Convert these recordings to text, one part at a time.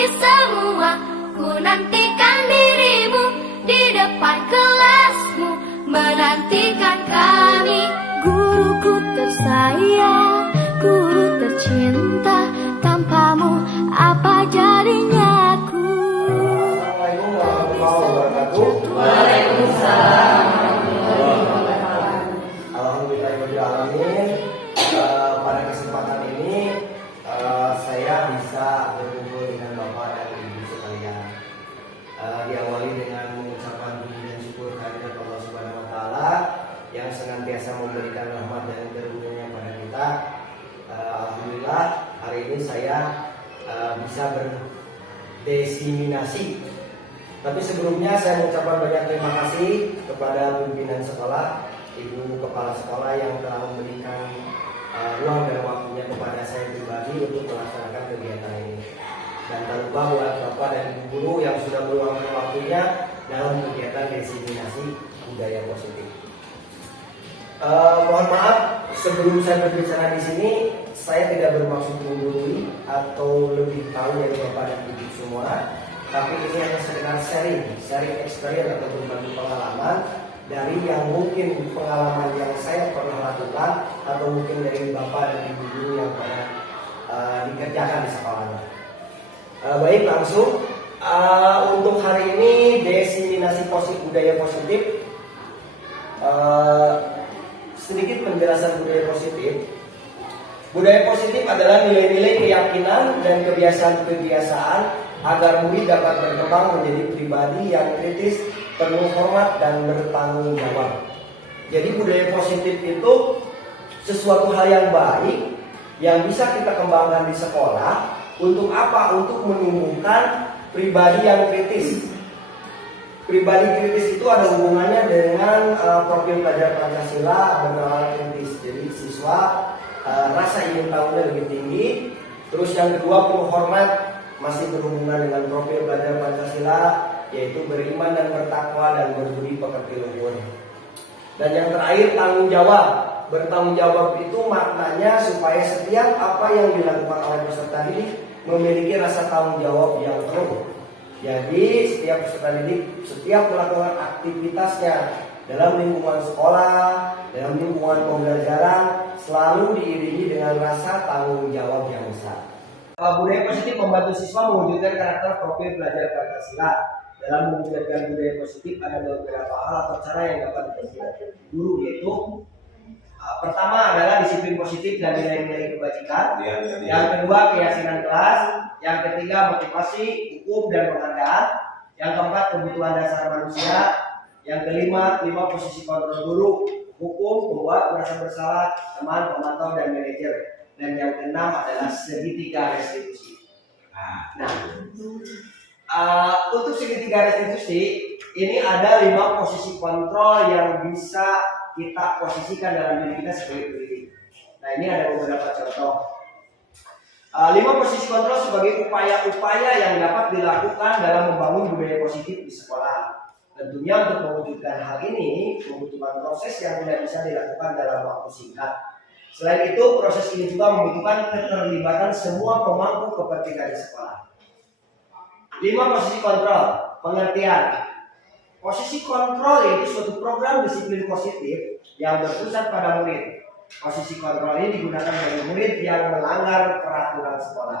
pagi semua, ku nantikan dirimu di depan kelasmu, menantikan kami. Guruku tersayang, guru tercinta, tanpamu apa jadinya aku. Assalamualaikum warahmatullahi wabarakatuh. Waalaikumsalam. Alhamdulillahirrahmanirrahim. Pada kesempatan ini saya bisa berkumpul dengan Bapak dan Ibu sekalian. Diawali dengan mengucapkan puji dan syukur kehadirat Allah Subhanahu wa taala yang senantiasa memberikan rahmat dan karunia-Nya pada kita. Alhamdulillah hari ini saya bisa berdesiminasi. Tapi sebelumnya saya mengucapkan banyak terima kasih kepada pimpinan sekolah, ibu kepala sekolah yang telah memberikan ruang dan waktunya kepada saya pribadi untuk melaksanakan kegiatan ini. Dan tak lupa buat bapak dan ibu guru yang sudah meluangkan waktunya dalam kegiatan desiminasi budaya positif. Mohon maaf sebelum saya berbicara di sini, saya tidak bermaksud menggurui atau lebih tahu dari bapak dan ibu semua. Tapi ini hanya sekedar sharing experience atau berbagi pengalaman dari yang mungkin pengalaman yang saya pernah lakukan atau mungkin dari bapak dan ibu guru yang pernah dikerjakan di sekolahnya. Baik, langsung untuk hari ini desiminasi budaya positif. Sedikit penjelasan budaya positif. Budaya positif adalah nilai-nilai keyakinan dan kebiasaan-kebiasaan agar murid dapat berkembang menjadi pribadi yang kritis, penuh hormat dan bertanggung jawab. Jadi budaya positif itu sesuatu hal yang baik yang bisa kita kembangkan di sekolah. Untuk apa? Untuk menumbuhkan pribadi yang kritis. Pribadi kritis itu ada hubungannya dengan profil pelajar Pancasila bernalar kritis. Jadi siswa rasa ingin tahunya lebih tinggi. Terus yang kedua penuh hormat, masih berhubungan dengan profil pelajar Pancasila, yaitu beriman dan bertakwa dan berbudi pekerti luhur. Dan yang terakhir tanggung jawab. Bertanggung jawab itu maknanya supaya setiap apa yang dilakukan oleh peserta didik memiliki rasa tanggung jawab yang penuh. Jadi setiap peserta didik setiap melakukan aktivitasnya dalam lingkungan sekolah, dalam lingkungan pembelajaran selalu diiringi dengan rasa tanggung jawab yang besar. Budaya positif membantu siswa mewujudkan karakter profil belajar Pancasila. Dalam mewujudkan budaya positif ada beberapa hal atau cara yang dapat dilakukan guru, yaitu pertama adalah disiplin positif dan nilai-nilai kebajikan. Yang kedua keyakinan kelas. Yang ketiga motivasi, hukum dan penghargaan. Yang keempat kebutuhan dasar manusia. Yang kelima posisi kontrol guru, hukum, pembuat merasa bersalah, teman, pemantau dan manajer. Dan yang keenam adalah segitiga restitusi. Nah, untuk segitiga restitusi ini ada 5 posisi kontrol yang bisa kita posisikan dalam diri kita sebagai pendidik. Nah, ini ada beberapa contoh. 5 posisi kontrol sebagai upaya-upaya yang dapat dilakukan dalam membangun budaya positif di sekolah. Tentunya untuk mewujudkan hal ini membutuhkan proses yang tidak bisa dilakukan dalam waktu singkat. Selain itu, proses ini juga membutuhkan keterlibatan semua pemangku kepentingan di sekolah. 5 posisi kontrol. Pengertian. Posisi kontrol yaitu suatu program disiplin positif yang berpusat pada murid. Posisi kontrol ini digunakan bagi murid yang melanggar peraturan sekolah.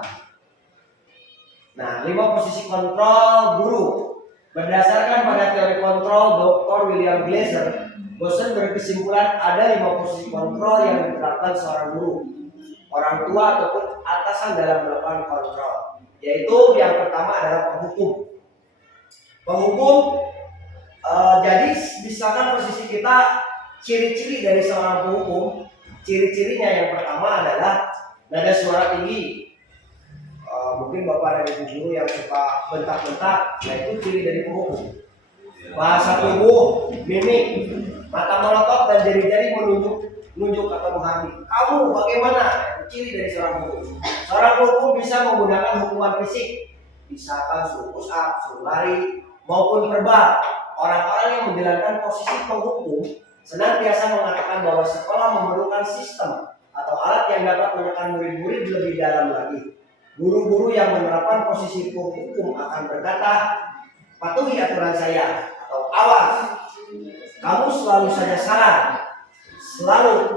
Nah, 5 posisi kontrol guru. Berdasarkan pada teori kontrol Dr. William Glasser, dosen berkesimpulan ada 5 posisi kontrol yang diterapkan seorang guru, orang tua ataupun atasan dalam melakukan kontrol. Yaitu yang pertama adalah penghukum. Jadi misalkan posisi kita, ciri-ciri dari seorang penghukum, ciri-cirinya yang pertama adalah nada suara tinggi. Mungkin bapak dan ibu guru yang suka bentak-bentak, nah itu ciri dari penghukum. Bahasa tubuh, mimik, mata melotot dan jari-jari menunjuk atau menghampiri. Kamu bagaimana? Itu ciri dari seorang penghukum. Seorang penghukum bisa menggunakan hukuman fisik, misalkan suruh push up, suruh lari, maupun verbal. Orang-orang yang menjalankan posisi penghukum senantiasa mengatakan bahwa sekolah memerlukan sistem atau alat yang dapat menekan murid-murid lebih dalam lagi. Guru-guru yang menerapkan posisi hukum akan berkata, patuhi aturan saya, atau awas, kamu selalu saja salah,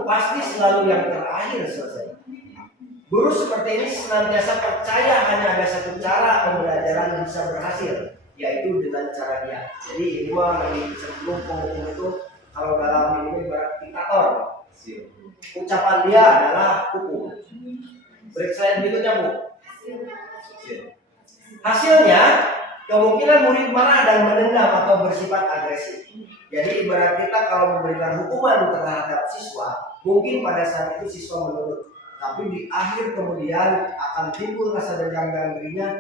pasti selalu yang terakhir selesai. Guru seperti ini senantiasa percaya hanya ada satu cara pembelajaran bisa berhasil, yaitu dengan cara dia. Jadi ini mah lagi sebelum penghukum itu, kalau dalam ini ibarat diktator, ucapan dia adalah hukum. Break slide berikutnya, Bu. Hasilnya kemungkinan murid marah dan mendendam atau bersifat agresif. Jadi ibarat kita kalau memberikan hukuman terhadap siswa, mungkin pada saat itu siswa menurut, tapi di akhir kemudian akan timbul rasa dendam dalam dirinya.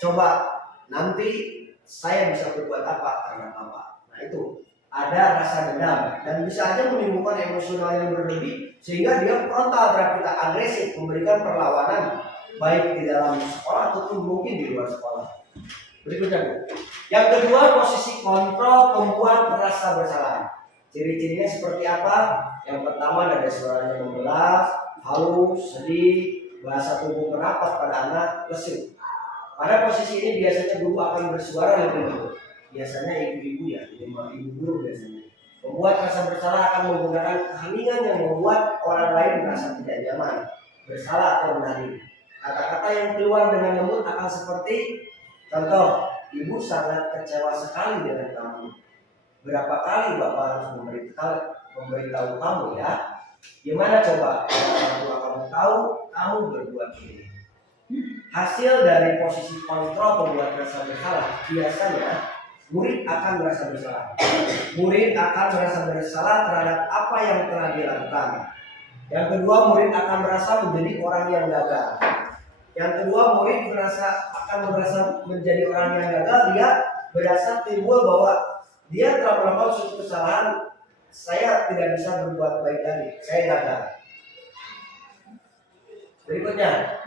Coba nanti saya bisa berbuat apa terhadap apa. Nah itu ada rasa dendam dan bisa aja menimbulkan emosional yang berlebih sehingga dia frontal terhadap kita, agresif, memberikan perlawanan baik di dalam sekolah ataupun mungkin di luar sekolah. Berikutnya, Bu. Yang kedua, posisi kontrol pembuat merasa bersalah. Ciri-cirinya seperti apa? Yang pertama, nada suaranya membelas, halus, sedih, bahasa tubuh merapat pada anak, lesu. Pada posisi ini biasanya guru akan bersuara lebih lembut. Biasanya ibu-ibu ya, ibu guru biasanya. Membuat rasa bersalah akan menggunakan keheningan yang membuat orang lain merasa tidak nyaman, bersalah atau menarik. Kata-kata yang keluar dengan lembut akan seperti, contoh, ibu sangat kecewa sekali dengan kamu. Berapa kali Bapak harus memberitahu kamu ya? Gimana coba orang tua kamu tahu kamu berbuat ini? Hasil dari posisi kontrol pembuat rasa bersalah, biasanya murid akan merasa bersalah. Murid akan merasa bersalah terhadap apa yang telah dilakukan. Yang kedua, murid akan merasa menjadi orang yang gagal. Yang kedua, murid akan merasa menjadi orang yang gagal. Dia berasa timbul bahwa dia telah melakukan suatu kesalahan. Saya tidak bisa berbuat baik lagi. Saya gagal. Berikutnya,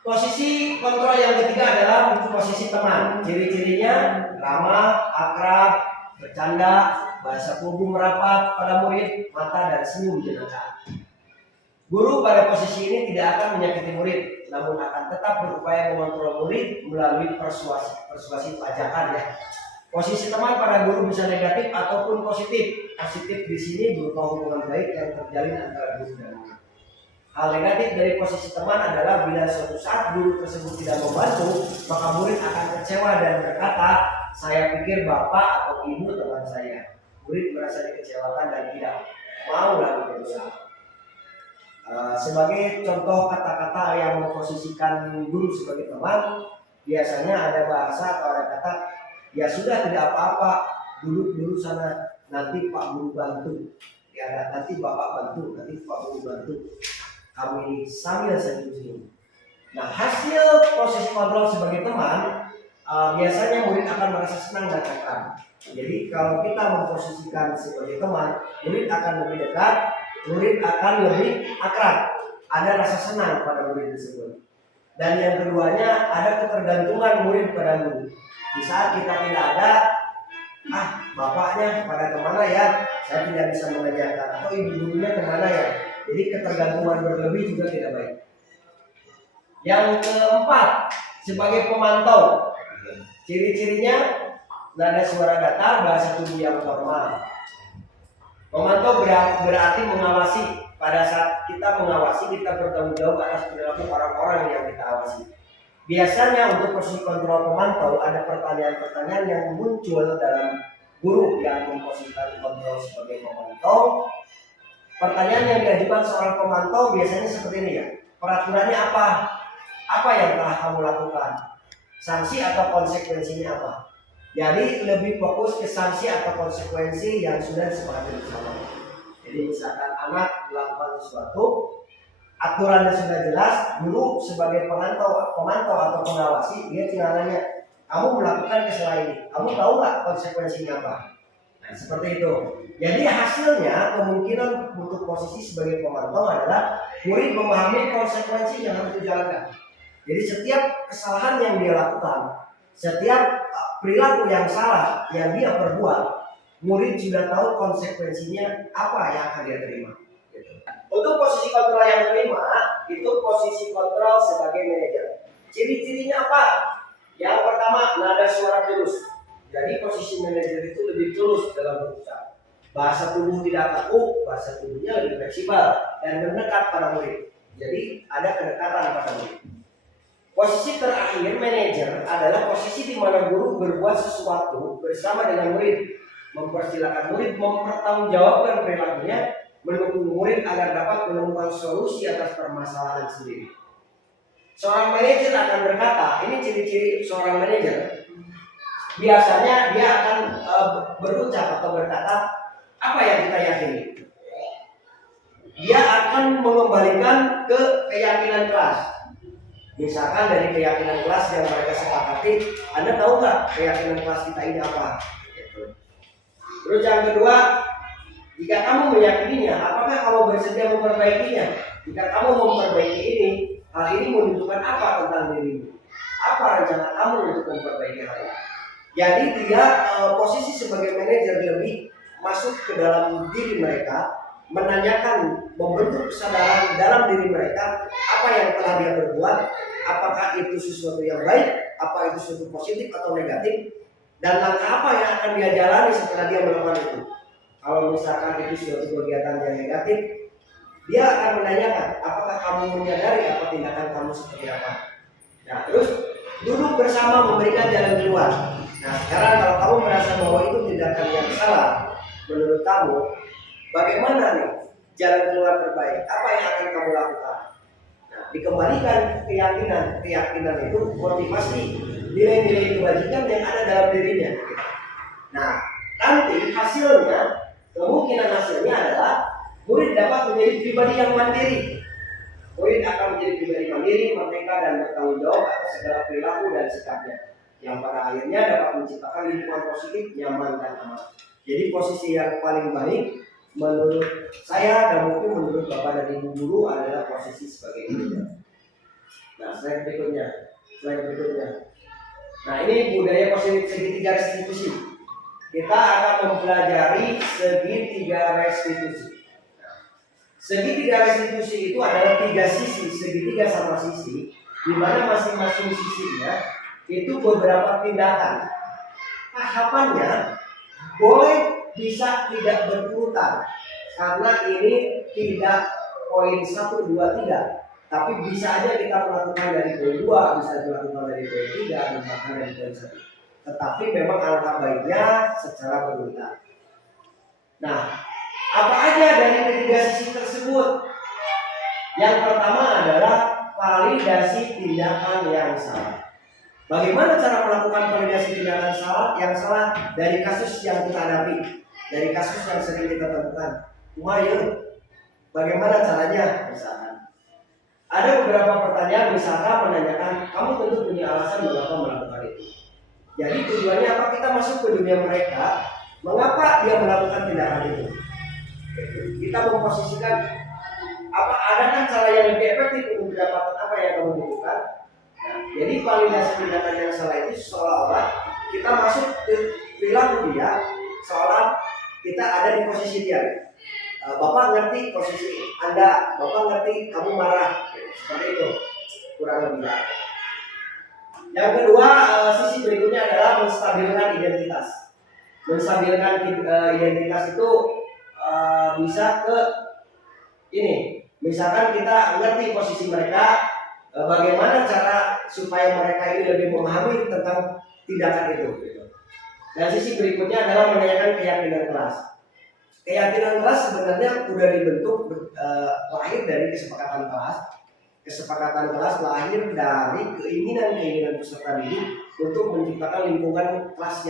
posisi kontrol yang ketiga adalah untuk posisi teman. Ciri-cirinya ramah, akrab, bercanda, bahasa tubuh merapat pada murid, mata dan senyum jenaka. Guru pada posisi ini tidak akan menyakiti murid, namun akan tetap berupaya mengontrol murid melalui persuasi ajakan ya. Posisi teman pada guru bisa negatif ataupun positif. Positif di sini berupa hubungan baik yang terjalin antara guru dan murid. Hal negatif dari posisi teman adalah bila suatu saat guru tersebut tidak membantu, maka murid akan kecewa dan berkata, saya pikir bapak atau ibu teman saya. Murid merasa dikecewakan dan tidak mau lagi berusaha. Sebagai contoh kata-kata yang memposisikan guru sebagai teman, biasanya ada bahasa atau ada kata, ya sudah tidak apa-apa, dulu sana, nanti Pak Guru bantu. Ya nanti Bapak bantu, nanti Pak Guru bantu. Kami sambil senyum-senyum. Nah, hasil proses kontrol sebagai teman, biasanya murid akan merasa senang dan akrab. Jadi kalau kita memposisikan sebagai teman, murid akan lebih dekat, murid akan lebih akrab. Ada rasa senang pada murid tersebut. Dan yang keduanya, ada ketergantungan murid pada guru. Di saat kita tidak ada, bapaknya pada kemana ya? Saya tidak bisa mengajarkan. Atau ibu gurunya kemana ya? Jadi ketergantungan berlebih juga tidak baik. Yang keempat, sebagai pemantau. Ciri-cirinya, nada suara datar, bahasa tubuh yang formal. Memantau berarti mengawasi. Pada saat kita mengawasi, kita bertanggung jawab atas perilaku orang-orang yang kita awasi. Biasanya untuk posisi kontrol pemantau ada pertanyaan-pertanyaan yang muncul dalam guru yang memposisikan kontrol sebagai pemantau. Pertanyaan yang diajukan seorang pemantau biasanya seperti ini ya. Peraturannya apa? Apa yang telah kamu lakukan? Sanksi atau konsekuensinya apa? Jadi lebih fokus ke sanksi atau konsekuensi yang sudah disepakati bersama. Jadi misalkan anak melakukan sesuatu, aturannya sudah jelas, guru sebagai pemantau atau pengawasi, dia tinggal nanya, kamu melakukan kesalahan ini, kamu tahu nggak konsekuensinya apa? Nah, seperti itu. Jadi hasilnya kemungkinan untuk posisi sebagai pemantau adalah murid memahami konsekuensi yang harus dijalankan. Jadi setiap kesalahan yang dia lakukan, setiap perilaku yang salah yang dia perbuat, murid sudah tahu konsekuensinya apa yang akan dia terima. Untuk posisi kontrol yang kelima, itu posisi kontrol sebagai manajer. Ciri-cirinya apa? Yang pertama, nada suara tulus. Jadi posisi manajer itu lebih tulus dalam berusaha. Bahasa tubuh tidak kaku, bahasa tubuhnya lebih fleksibel dan mendekat pada murid. Jadi ada kedekatan pada murid. Posisi terakhir manajer adalah posisi di mana guru berbuat sesuatu bersama dengan murid, mempersilahkan murid mempertanggungjawabkan perilakunya, mendukung murid agar dapat menemukan solusi atas permasalahan sendiri. Seorang manajer akan berkata, ini ciri-ciri seorang manajer. Biasanya dia akan berucap atau berkata, apa yang kita yakini? Dia akan mengembalikan ke keyakinan kelas. Misalkan dari keyakinan kelas yang mereka sepakati, Anda tahu nggak keyakinan kelas kita ini apa? Terus yang kedua, jika kamu meyakininya, apakah kamu bersedia memperbaikinya? Jika kamu memperbaiki ini, hal ini menunjukkan apa tentang dirimu? Apa rencana kamu untuk memperbaiki hal ini? Jadi dia posisi sebagai manajer lebih masuk ke dalam diri mereka, menanyakan, membentuk kesadaran dalam diri mereka apa yang telah dia berbuat, apakah itu sesuatu yang baik, apa itu sesuatu positif atau negatif, dan langkah apa yang akan dia jalani setelah dia melakukan itu. Kalau misalkan itu suatu kegiatan yang negatif, dia akan menanyakan, apakah kamu menyadari apa tindakan kamu seperti apa. Nah, terus duduk bersama memberikan jalan keluar. Nah, sekarang kalau kamu merasa bahwa itu tindakan yang salah, menurut kamu, bagaimana nih jalan keluar terbaik? Apa yang akan kamu lakukan? Nah, dikembalikan keyakinan itu motivasi, nilai-nilai kebajikan yang ada dalam dirinya. Nah, nanti kemungkinan hasilnya adalah murid dapat menjadi pribadi yang mandiri. Murid akan menjadi pribadi mandiri, merdeka dan bertanggung jawab atas segala perilaku dan sikapnya, yang pada akhirnya dapat menciptakan lingkungan positif, nyaman dan aman. Jadi posisi yang paling baik menurut saya dan mungkin menurut Bapak dan Ibu guru adalah posisi sebagai manajer. Nah, slide berikutnya. Nah, ini budaya positif segitiga restitusi. Kita akan mempelajari segitiga restitusi. Segitiga restitusi itu adalah 3 sisi, segitiga sama sisi, di mana masing-masing sisinya itu beberapa tindakan. Tahapannya boleh bisa tidak berurutan, karena ini tidak poin 1, 2, 3, tapi bisa aja kita melakukan dari poin 2, bisa dilakukan dari poin 3, dan bahkan dari poin 1. Tetapi memang alangkah baiknya secara berurutan. Nah, apa aja dari ketiga sisi tersebut? Yang pertama adalah validasi tindakan yang salah. Bagaimana cara melakukan validasi tindakan yang salah dari kasus yang kita hadapi, dari kasus yang sering kita temukan? Bagaimana caranya? Misalkan ada beberapa pertanyaan, misalkan menanyakan, kamu tentu punya alasan mengapa melakukan itu. Jadi tujuannya apa? Kita masuk ke dunia mereka, mengapa dia melakukan tindakan itu. Kita memposisikan, adakah cara yang lebih efektif untuk mendapatkan apa yang kamu butuhkan? Nah, jadi validasi tindakan yang salah itu seolah-olah kita masuk ke perilaku dia, seolah kita ada di posisi dia. Bapak ngerti posisi Anda, Bapak ngerti kamu marah, seperti itu kurang lebih. Yang kedua, sisi berikutnya adalah menstabilkan identitas. Menstabilkan identitas itu bisa ke ini, misalkan kita ngerti posisi mereka, bagaimana cara supaya mereka ini lebih memahami tentang tindakan itu. Dan sisi berikutnya adalah menanyakan keyakinan kelas. Keyakinan kelas sebenarnya sudah dibentuk lahir dari kesepakatan kelas. Kesepakatan kelas lahir dari keinginan peserta didik untuk menciptakan lingkungan kelas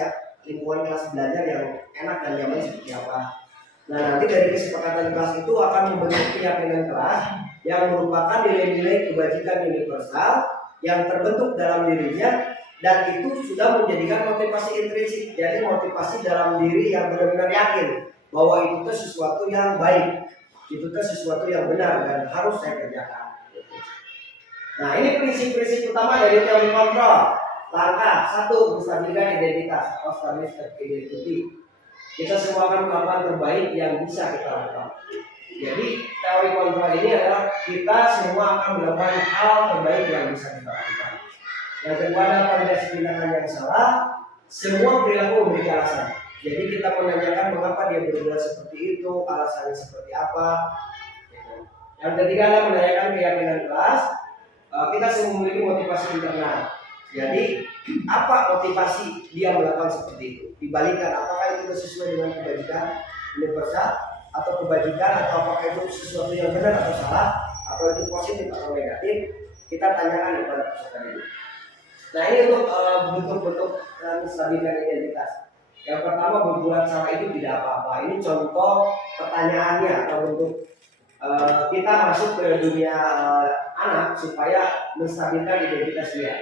belajar yang enak dan nyaman seperti apa. Nah, nanti dari kesepakatan kelas itu akan membentuk keyakinan kelas yang merupakan nilai-nilai kebajikan universal yang terbentuk dalam dirinya, dan itu sudah menjadikan motivasi intrinsik. Jadi motivasi dalam diri yang benar-benar yakin bahwa itu sesuatu yang baik, itu sesuatu yang benar dan harus saya kerjakan. Nah, ini prinsip-prinsip utama dari teori kontrol. Langkah 1, menstabilkan identitas atau stabilitas identity. Kita semua akan melakukan terbaik yang bisa kita lakukan. Jadi teori kontrol ini adalah kita semua akan melakukan hal terbaik yang bisa kita lakukan. Yang kedua adalah validasi tindakan yang salah. Semua perilaku memiliki alasan. Jadi kita menanyakan mengapa dia berbuat seperti itu, alasannya seperti apa. Gitu. Yang ketiga adalah menanyakan keyakinan kelas. Kita semua memiliki motivasi internal. Jadi apa motivasi dia melakukan seperti itu? Dibalikan apakah itu sesuai dengan kebajikan universal atau kebajikan, atau apakah itu sesuatu yang benar atau salah, atau itu positif atau negatif? Kita tanyakan kepada peserta didik. Nah, ini untuk bentuk-bentuk menstabilkan identitas. Yang pertama, berbuat salah itu tidak apa-apa. Ini contoh pertanyaannya atau bentuk kita masuk ke dunia anak supaya menstabilkan identitas dia.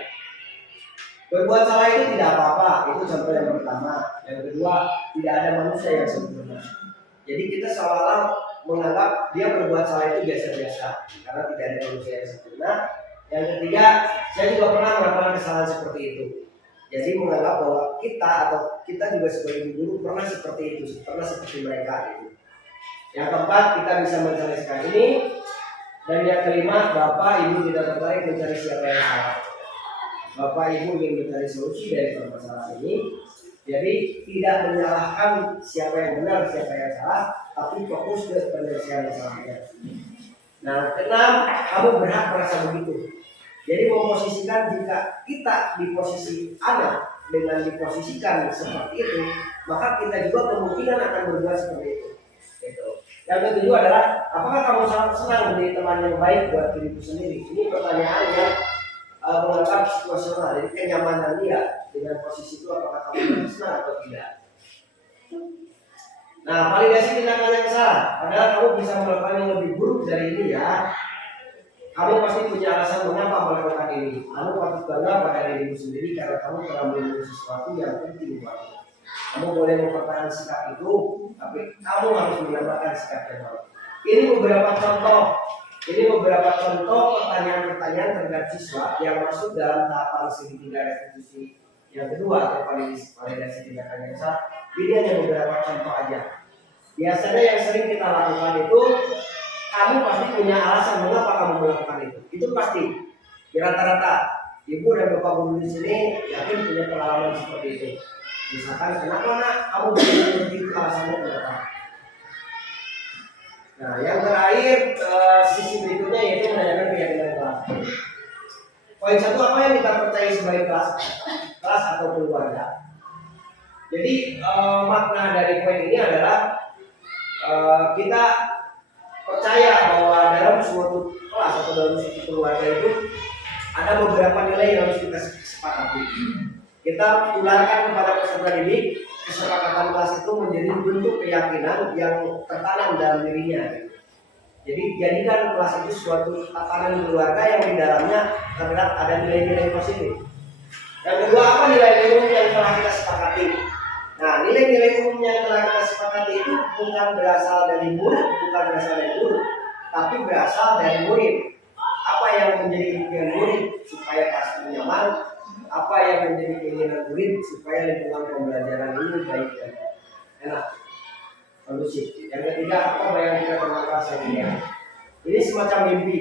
Berbuat salah itu tidak apa-apa. Itu contoh yang pertama. Yang kedua, tidak ada manusia yang sempurna. Jadi kita seolah-olah menganggap dia berbuat salah itu biasa-biasa karena tidak ada manusia yang sempurna. Yang ketiga, saya juga pernah melakukan kesalahan seperti itu. Jadi menganggap bahwa kita atau kita juga sebagai guru pernah seperti itu, pernah seperti mereka itu. Yang keempat, kita bisa menjelaskan ini. Dan yang kelima, Bapak Ibu tidak tertarik mencari siapa yang salah. Bapak Ibu ingin mencari solusi dari permasalahan ini. Jadi tidak menyalahkan siapa yang benar, siapa yang salah, tapi fokus ke penyelesaian masalahnya. Nah, keenam, kamu berhak merasa begitu. Jadi memposisikan jika kita di posisi anak dengan diposisikan seperti itu, maka kita juga kemungkinan akan berbuat seperti itu. Gitu. Yang ketujuh adalah, apakah kamu sangat senang menjadi teman yang baik buat diriku sendiri? Ini pertanyaan yang menganggap situasional, jadi kenyamanan dia dengan posisi itu, apakah kamu senang atau tidak. Nah, validasi tindakan yang salah adalah kamu bisa melakukan yang lebih buruk dari ini ya. Kamu pasti punya alasan mengapa melakukan ini. Kamu patut bangga pada dirimu sendiri karena kamu telah melindungi sesuatu yang penting buatmu. Kamu boleh mempertahankan sikap itu, tapi kamu harus menambahkan sikap yang baru. Ini beberapa contoh. Ini beberapa contoh pertanyaan-pertanyaan terhadap siswa yang masuk dalam tahapan segitiga restitusi yang kedua atau validasi tindakan yang salah. Ini hanya beberapa contoh aja. Biasanya yang sering kita lakukan itu, kamu pasti punya alasan mengapa kamu melakukan itu. Itu pasti. Di rata-rata, ibu dan bapak guru di sini yakin punya pengalaman seperti itu. Misalkan, kenapa nak kamu begitu, alasannya kenapa? Nah, yang terakhir sisi berikutnya yaitu menanyakan keyakinan kelas. Poin satu, apa yang kita percaya sebagai kelas atau keluarga. Jadi makna dari poin ini adalah kita percaya bahwa dalam suatu kelas atau dalam suatu keluarga itu ada beberapa nilai yang harus kita sepakati. Kita tularkan kepada peserta didik, kesepakatan kelas itu menjadi bentuk keyakinan yang tertanam dalam dirinya. Jadi jadikan kelas itu suatu tatanan keluarga yang di dalamnya terdapat ada nilai-nilai positif. Yang kedua, apa nilai-nilai umum yang telah kita sepakati? Nah, nilai-nilai umum yang telah kita sepakati itu bukan berasal dari murid, tapi berasal dari murid. Apa yang menjadi impian murid supaya kelas ini nyaman? Apa yang menjadi keinginan murid supaya lingkungan pembelajaran ini baik dan enak, kondusif. Yang ketiga, apa bayangan kita tentang kelas yang ideal? Ini semacam mimpi.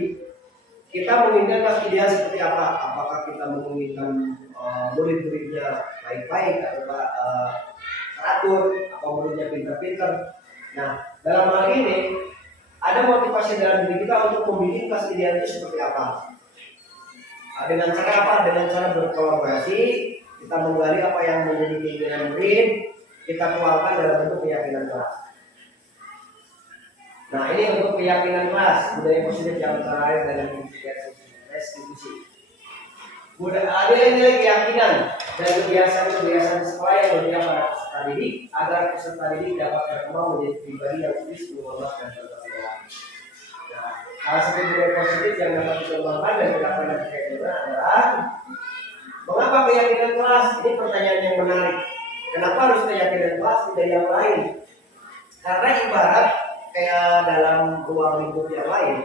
Kita menginginkan kelas ideal seperti apa? Apakah kita menginginkan murid-muridnya baik-baik atau teratur, atau muridnya pintar-pintar? Nah, dalam hal ini ada motivasi dalam diri kita untuk membuat kelas ideal itu seperti apa? Dengan cara apa? Dengan cara berkolaborasi, kita menggali apa yang menjadi keinginan murid, kita tuangkan dalam bentuk keyakinan kelas. Nah, ini untuk keyakinan kelas, budaya positif yang terakhir dalam restitusi. Ada nilai keyakinan dan kebiasaan-kebiasaan sekolah yang berpihak pada peserta didik agar peserta didik dapat berkembang menjadi pribadi yang kritis, menghormat dan bertanggung jawab. Hal seperti budaya positif yang dapat dikembangkan dan dilakukan dengan keyakinan adalah mengapa keyakinan kelas? Ini pertanyaan yang menarik. Kenapa harus keyakinan kelas, tidak yang lain? Karena ibarat kayak dalam ruang lingkup yang lain.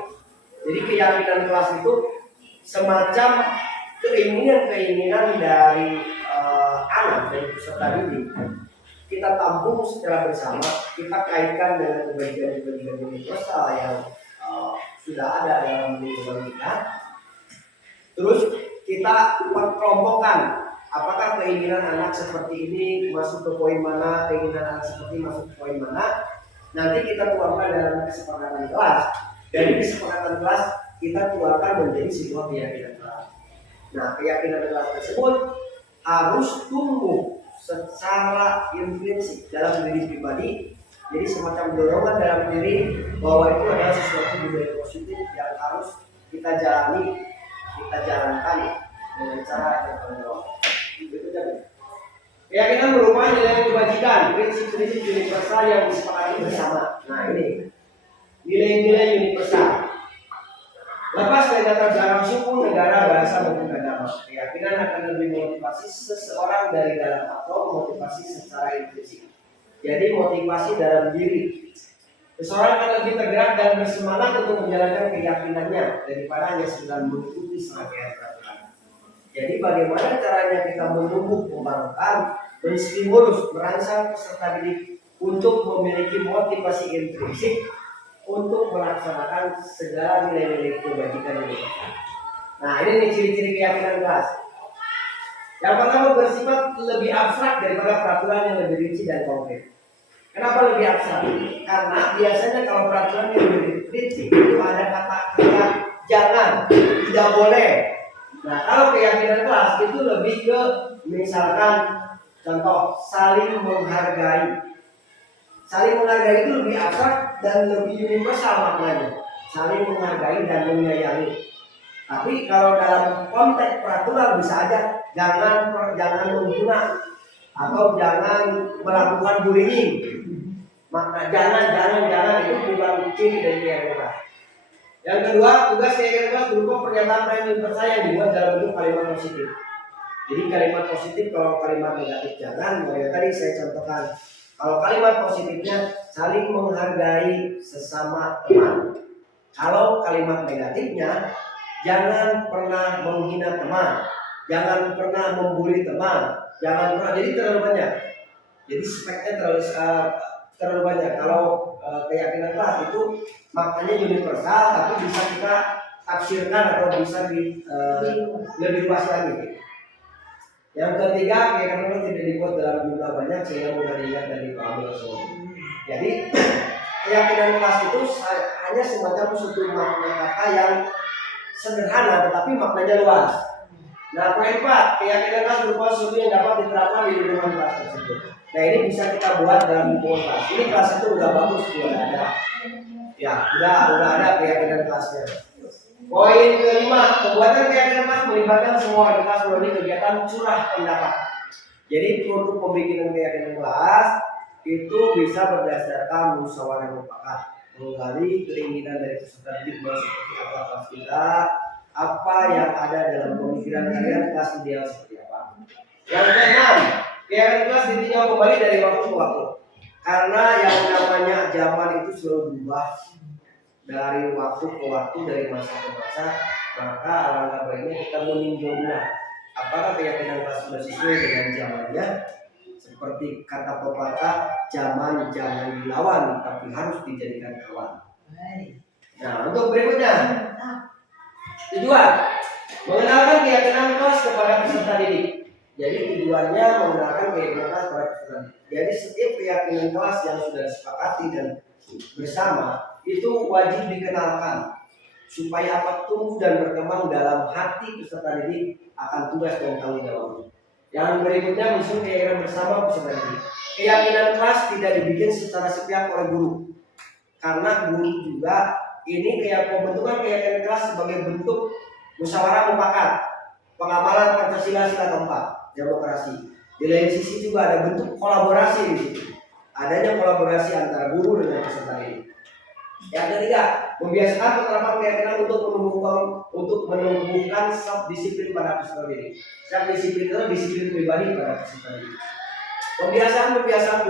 Jadi keyakinan kelas itu semacam keinginan dari anak, dari peserta didik. kita tampung secara bersama, kita kaitkan dengan kebajikan universal yang sudah ada dalam lingkungan kita. Terus kita kelompokkan apakah keinginan anak seperti ini masuk ke poin mana, keinginan anak seperti ini masuk ke poin mana. Nanti kita tuangkan dalam kesepakatan kelas. Dari kesepakatan kelas kita tuangkan menjadi sebuah keyakinan kelas. Nah, keyakinan kelas tersebut harus tumbuh secara intrinsik dalam diri pribadi. Jadi semacam dorongan dalam diri bahwa itu adalah sesuatu budaya positif yang harus kita jalani, kita jalankan dengan cara yang bertanggung. Keyakinan merupakan nilai kebajikan, prinsip-prinsip universal yang disepakati bersama. Nah ini nilai-nilai universal. Lepas dari latar belakang suku, negara, bahasa maupun agama, keyakinan akan lebih motivasi seseorang dari dalam atau motivasi secara intrinsik. Jadi motivasi dalam diri. Seseorang akan lebih tergerak dan bersemangat untuk menjalankan keyakinannya daripada hanya sekedar mengikuti serangkaian peraturan. Jadi bagaimana caranya kita menumbuh kembangkan, menstimulus, merangsang peserta didik untuk memiliki motivasi intrinsik untuk melaksanakan segala nilai-nilai kebajikan ini. Nah ini nih ciri-ciri keyakinan kelas. Yang pertama bersifat lebih abstrak daripada peraturan yang lebih rinci dan konkret. Kenapa lebih abstrak? Karena biasanya kalau peraturan yang lebih rinci itu ada kata-kata jangan, tidak boleh. Nah kalau keyakinan kelas itu lebih ke misalkan contoh saling menghargai. Saling menghargai itu lebih abstrak dan lebih universal maknanya. Saling menghargai dan menyayangi. Tapi kalau dalam konteks peraturan bisa aja jangan menghina atau jangan melakukan bullying. Maka jangan itu bukan ciri dari keyakinan kelas. Yang kedua, tugas keyakinan kelas berupa pernyataan universal yang dibuat dalam bentuk kalimat positif. Jadi kalimat positif, kalau kalimat negatif jangan. Mulai tadi saya contohkan. Kalau kalimat positifnya saling menghargai sesama teman. Kalau kalimat negatifnya jangan pernah menghina teman, jangan pernah membuli teman, jangan pernah. Jadi terlalu banyak. Jadi speknya terlalu banyak. Kalau keyakinan kelas itu maknanya universal, tapi bisa kita tafsirkan atau bisa lebih luas lagi. Yang ketiga, keyakinan kelas tidak dibuat dalam jumlah banyak sehingga mudah diingat dan dipahami semua. Jadi keyakinan kelas itu hanya semacam suatu makna kata yang sederhana tetapi maknanya luas. Nah, poin 4, keyakinan kelas berupa sesuatu yang dapat diterapkan di lingkungan kelas tersebut. Nah, ini bisa kita buat dalam lingkungan kelas. Ini kelas itu udah bagus, udah ada. Ya, udah ada keyakinan kelasnya. Poin kelima, pembuatan keyakinan kelas melibatkan semua warga kelas melalui kegiatan curah pendapat. Jadi produk pembikinan keyakinan kelas itu bisa berdasarkan musyawarah mufakat, menggali keinginan dari peserta didik seperti apa kelas kita, apa yang ada dalam pemikiran kalian kelas ideal seperti apa. Yang keenam, keyakinan kelas ditinjau kembali dari waktu ke waktu, karena yang namanya zaman itu selalu berubah dari waktu ke waktu, dari masa ke masa. Maka alangkah baiknya kita meninjau ulang apakah keyakinan kelas sudah sesuai dengan zamannya. Seperti kata pepatah, zaman jangan dilawan tapi harus dijadikan kawan. Nah, untuk berikutnya, tujuan mengenalkan keyakinan kelas kepada peserta didik. Jadi tujuannya mengenalkan keyakinan kelas kepada peserta didik. Jadi setiap keyakinan kelas yang sudah disepakati dan bersama itu wajib dikenalkan supaya apa tumbuh dan berkembang dalam hati peserta didik akan tugas dan tanggung jawabnya. Yang berikutnya musuh keyakinan bersama peserta didik. Keyakinan kelas tidak dibikin secara sepihak oleh guru, karena guru juga ini pembentukan keyakinan kelas sebagai bentuk musyawarah mufakat, pengamalan Pancasila sila keempat, demokrasi. Di lain sisi juga ada bentuk kolaborasi di situ. Adanya kolaborasi antara guru dengan peserta didik. Yang ketiga, membiasakan penerapan keyakinan untuk menumbuhkan self disiplin pada peserta didik. Self disiplin itu disiplin pribadi pada peserta didik. Pembiasaan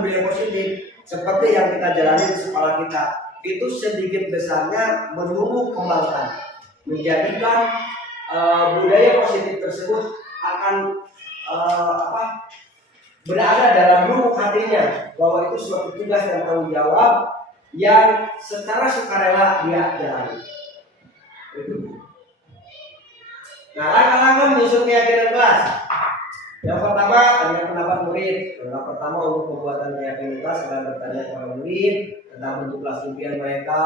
budaya positif seperti yang kita jalani di sekolah kita itu sedikit besarnya menumbuh kembangkan, menjadikan budaya positif tersebut akan berada dalam lubuk hati hatinya bahwa itu suatu tugas dan tanggung jawab yang secara sukarela dia jalani. Nah, langkah-langkah menyusun keyakinan kelas. Yang pertama, tanya pendapat murid. Langkah pertama untuk pembuatan keyakinan kelas adalah bertanya kepada murid tentang bentuk kelas impian mereka.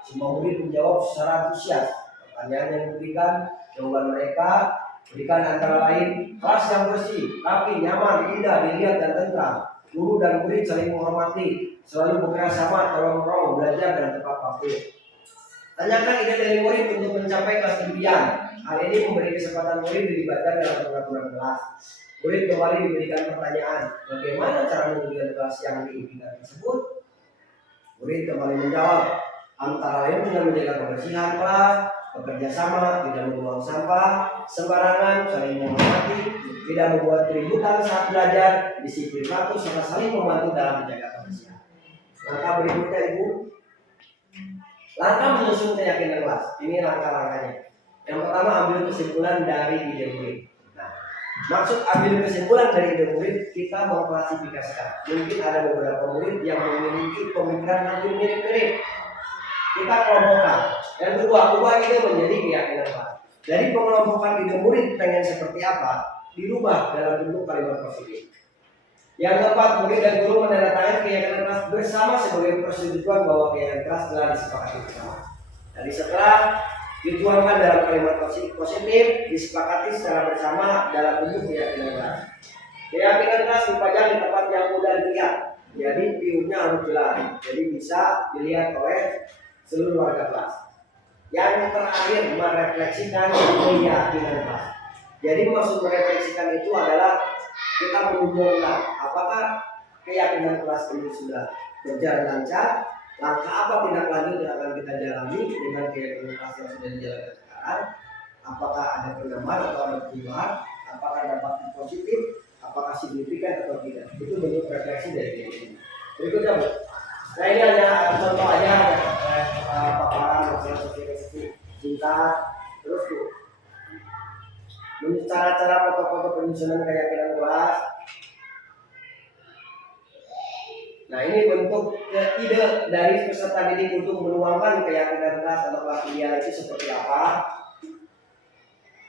Semua murid menjawab secara antusias. Pertanyaan yang diberikan, jawaban mereka berikan antara lain kelas yang bersih, rapi, nyaman, indah dilihat dan tentram. Guru dan murid saling menghormati, selalu bekerja sama, tolong menolong, belajar dan tepat waktu. Tanyakan ide dari murid untuk mencapai kelas impian. Hal ini memberi kesempatan murid dilibatkan dalam pengaturan kelas. Murid kembali diberikan pertanyaan, bagaimana cara mendirikan kelas yang diimpikan tersebut? Murid kembali menjawab, antara lain dengan menjaga kebersihan kelas, bekerja sama, tidak membuang sampah sembarangan, saling menghormati, tidak membuat keributan saat belajar, disiplin waktu, serta saling membantu dalam menjaga kebersihan. Langkah berikutnya, Ibu. Langkah menyusun keyakinan kelas. Ini langkah-langkahnya. Yang pertama, ambil kesimpulan dari ide murid. Nah, maksud ambil kesimpulan dari ide murid, kita mengklasifikasikan. Mungkin ada beberapa murid yang memiliki pemikiran hampir mirip-mirip. Kita kelompokkan. Yang kedua, ubah ide menjadi keyakinan kelas. Dari pengelompokan ide murid pengen seperti apa, dirubah dalam bentuk kalimat positif. Yang keempat, murid dan guru menandatangani keyakinan kelas bersama sebagai persetujuan bahwa keyakinan kelas telah disepakati bersama. Jadi setelah dituangkan dalam kalimat positif, disepakati secara bersama dalam bentuk keyakinan kelas. Keyakinan kelas dipajang di tempat yang mudah dilihat. Jadi view-nya harus jelas. Jadi bisa dilihat oleh seluruh warga kelas. Yang terakhir, merefleksikan keyakinan kelas. Jadi maksud merefleksikan itu adalah kita menunjukkan apakah keyakinan kelas ini sudah berjalan lancar, langkah apa tindak lanjut yang akan kita jalani dengan keyakinan kelas yang sudah dijalankan sekarang, apakah ada penambahan atau ada perubahan, apakah dapat positif, apakah signifikan atau tidak. Itu bentuk refleksi dari keyakinan. Berikutnya, Bu. Nah, ini hanya contoh aja paparan masalah sosialisasi singkat. Terus, Bu, cara-cara foto-foto penyusunan keyakinan kelas. Nah, ini bentuk ide dari peserta didik untuk menuangkan keyakinan kelas atau kelas ideal itu seperti apa.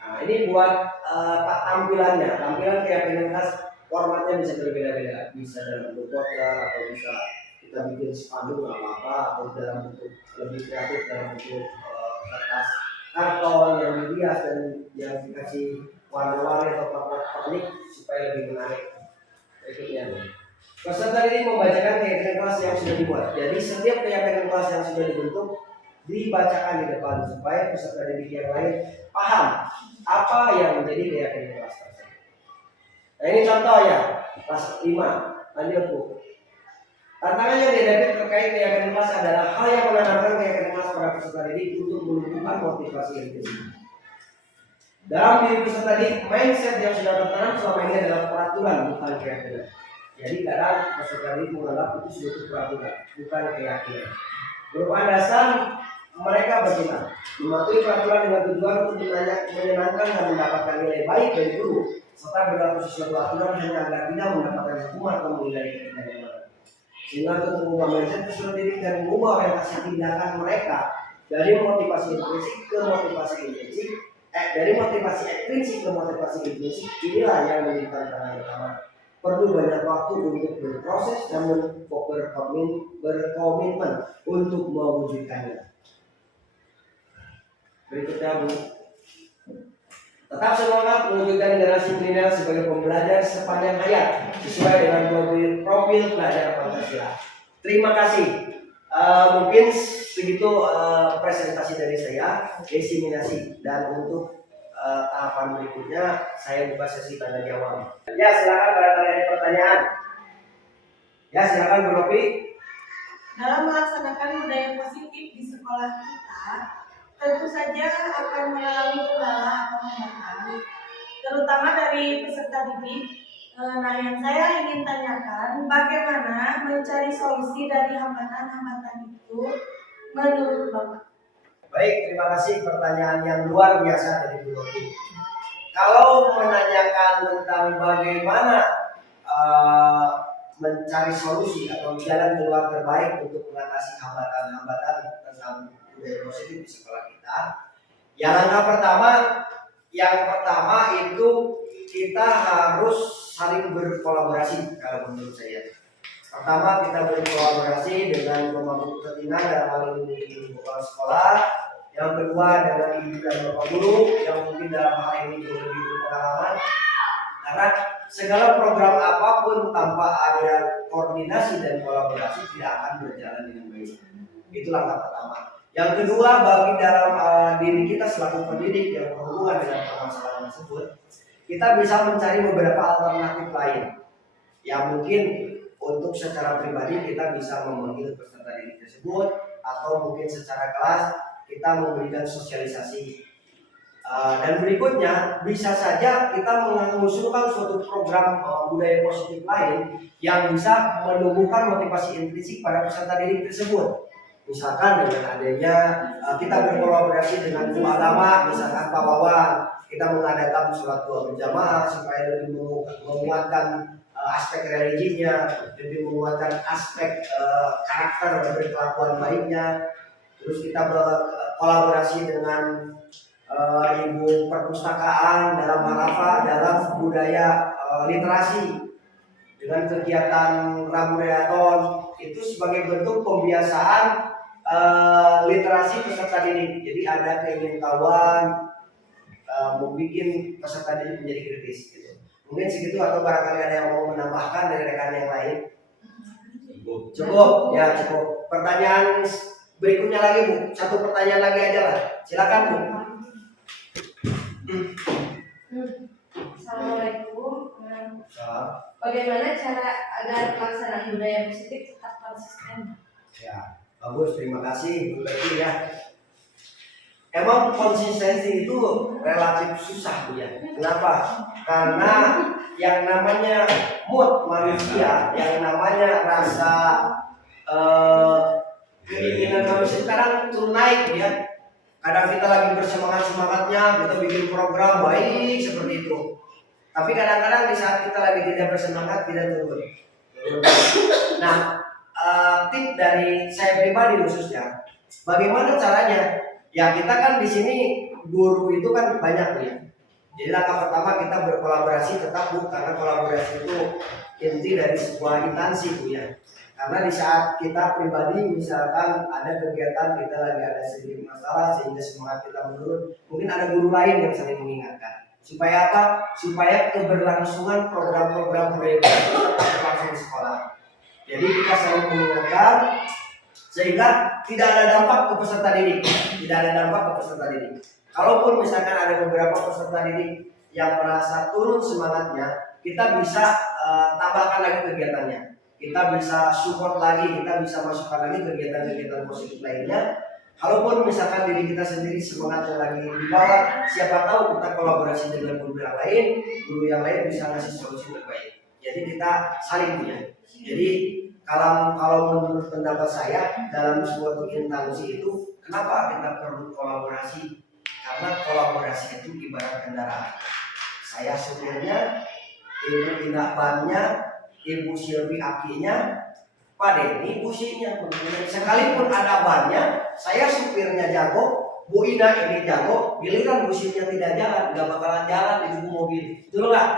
Nah, ini buat tampilannya. Tampilan keyakinan kelas formatnya bisa berbeda-beda. Bisa dalam bentuk poster atau bisa kita bikin spanduk apa-apa, atau dalam bentuk lebih kreatif dalam bentuk kertas karton yang dihias dan yang dikasih warna-warni atau pernik supaya lebih menarik. Berikutnya, peserta ini membacakan keyakinan kelas yang sudah dibuat. Jadi setiap keyakinan kelas yang sudah dibentuk dibacakan di depan supaya peserta didik yang lain paham apa yang menjadi keyakinan kelas tersebut. Nah, ini contoh ya, kelas 5. Lanjut, Bu. Tantangan yang dihadapi terkait keyakinan kelas adalah hal yang menanamkan keyakinan kelas pada peserta didik untuk menumbuhkan motivasi yang tinggi. Dalam diri peserta didik, mindset yang sudah tertanam selama ini adalah peraturan, bukan keyakinan. Jadi kadang peserta didik menganggap itu suatu peraturan, bukan keyakinan. Berupa dasar mereka berkita mematuhi peraturan dengan tujuan untuk menyenangkan dan mendapatkan nilai baik dari guru, serta berlaku sesuatu aturan hanya agar tidak mendapatkan hukuman atau menghindari ketidaknyamanan. Sehingga untuk mengubah mindset peserta didik dan mengubah orientasi tindakan mereka dari motivasi intrinsik ke motivasi intrinsik, dari motivasi ekstrinsik ke motivasi intrinsik, inilah yang menjadi tantangan utama. Perlu banyak waktu untuk berproses dan berkomitmen untuk mewujudkannya. Berikutnya, Bu. Tetap semangat mewujudkan generasi milenial sebagai pembelajar sepanjang hayat sesuai dengan profil pelajar Pancasila. Terima kasih. Mungkin segitu presentasi dari saya, diseminasi, dan untuk tahapan berikutnya saya buka sesi tanya jawab. Ya, silakan barangkali ada pertanyaan. Ya, silakan Bu Novi. Dalam melaksanakan budaya positif di sekolah kita, tentu saja akan mengalami kendala atau hambatan, terutama dari peserta didik. Nah, yang saya ingin tanyakan, bagaimana mencari solusi dari hambatan-hambatan itu menurut Bapak? Baik, terima kasih pertanyaan yang luar biasa dari Bu Novi. Kalau menanyakan tentang bagaimana mencari solusi atau jalan keluar terbaik untuk mengatasi hambatan-hambatan tentang budaya positif di sekolah kita. Yang pertama itu kita harus saling berkolaborasi kalau menurut saya. Pertama, kita berkolaborasi dengan pemangku kepentingan dalam hal ini ibu kepala sekolah. Yang kedua dengan ibu dan bapak guru yang mungkin dalam hal ini jauh lebih berpengalaman. Karena segala program apapun tanpa ada koordinasi dan kolaborasi tidak akan berjalan dengan baik. Itu langkah pertama. Yang kedua, bagi dalam diri kita selaku pendidik yang berhubungan dengan permasalahan tersebut, kita bisa mencari beberapa alternatif lain. Yang mungkin untuk secara pribadi kita bisa memanggil peserta didik tersebut, atau mungkin secara kelas kita memberikan sosialisasi. Dan berikutnya bisa saja kita mengusulkan suatu program budaya positif lain yang bisa menumbuhkan motivasi intrinsik pada peserta didik tersebut. Misalkan dengan adanya kita berkolaborasi dengan guru agama, misalkan Pak Wawan, kita mengadakan sholat dua berjamaah supaya lebih menguatkan aspek religinya, lebih menguatkan aspek karakter dan berkelakuan baiknya. Terus kita berkolaborasi dengan ibu perpustakaan dalam hal apa? Dalam budaya literasi dengan kegiatan Rabu-Reaton itu sebagai bentuk pembiasaan literasi peserta didik. Jadi ada keingintahuan membuat peserta didik menjadi kritis. Gitu. Mungkin segitu atau barangkali ada yang mau menambahkan dari rekan yang lain. Cukup, ya cukup. Pertanyaan berikutnya lagi Bu, satu pertanyaan lagi aja lah. Silakan Bu. Assalamualaikum. Bagaimana cara agar pelaksanaan budaya positif tetap konsisten? Ya, bagus, terima kasih Bu Betty ya. Emang konsistensi itu relatif susah Bu ya. Kenapa? Karena yang namanya mood manusia, yang namanya rasa keinginan manusia sekarang turun naik ya. Kadang kita lagi bersemangat-semangatnya, kita bikin program baik seperti itu. Tapi kadang-kadang di saat kita lagi tidak bersemangat, tidak turun. Nah, tip dari saya pribadi khususnya, bagaimana caranya? Ya kita kan di sini guru itu kan banyak ya. Jadi langkah pertama kita berkolaborasi tetap Bu, karena kolaborasi itu inti dari sebuah instansi Bu ya. Karena di saat kita pribadi misalkan ada kegiatan kita lagi ada sedikit masalah sehingga semangat kita menurun, mungkin ada guru lain yang saling mengingatkan. Supaya apa? Supaya keberlangsungan program-program budaya itu tetap berlangsung di sekolah. Jadi kita saling mengingatkan sehingga tidak ada dampak ke peserta didik, tidak ada dampak ke peserta didik. Kalaupun misalkan ada beberapa peserta didik yang merasa turun semangatnya, kita bisa tambahkan lagi kegiatannya. Kita bisa support lagi, kita bisa masukkan lagi kegiatan-kegiatan positif lainnya. Kalaupun misalkan diri kita sendiri semangatnya lagi di bawah, siapa tahu kita kolaborasi dengan guru yang lain bisa ngasih solusi terbaik. Jadi kita saling punya. Jadi kalau menurut pendapat saya dalam suatu instansi itu, kenapa kita perlu kolaborasi? Karena kolaborasi itu ibarat kendaraan. Saya supirnya, Ibu Indah bannya, Ibu Silvi akinya, Pak Denny businya. Sekalipun ada bannya, saya supirnya jago, Bu Ina ini jago, giliran businya tidak jalan, nggak bakalan jalan itu mobil. Betul nggak?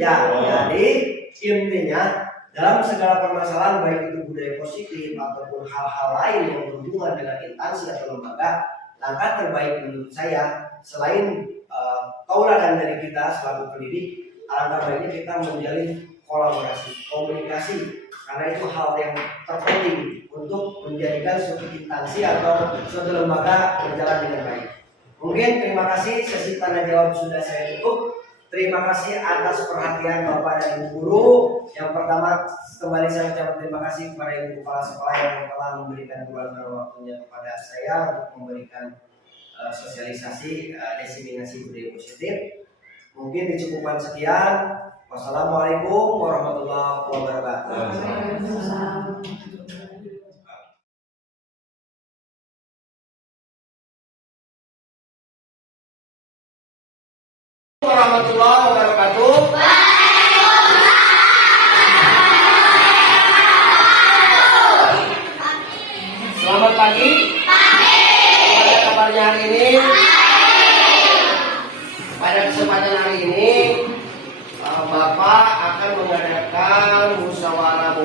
Ya, jadi intinya dalam segala permasalahan baik itu budaya positif ataupun hal-hal lain yang berhubungan dengan instansi atau lembaga, langkah terbaik menurut saya selain tauladan dari kita selaku pendidik, alangkah baiknya kita menjalin kolaborasi, komunikasi, karena itu hal yang terpenting untuk menjadikan suatu instansi atau suatu lembaga berjalan dengan baik. Mungkin terima kasih, sesi tanya jawab sudah saya tutup. Terima kasih atas perhatian Bapak dan Ibu guru. Yang pertama, kembali saya ucapkan terima kasih kepada Ibu Kepala Sekolah yang telah memberikan keluarga waktunya kepada saya untuk memberikan sosialisasi diseminasi budaya positif. Mungkin dicukupkan sekian. Wassalamualaikum warahmatullahi wabarakatuh. Warahmatullahi wabarakatuh.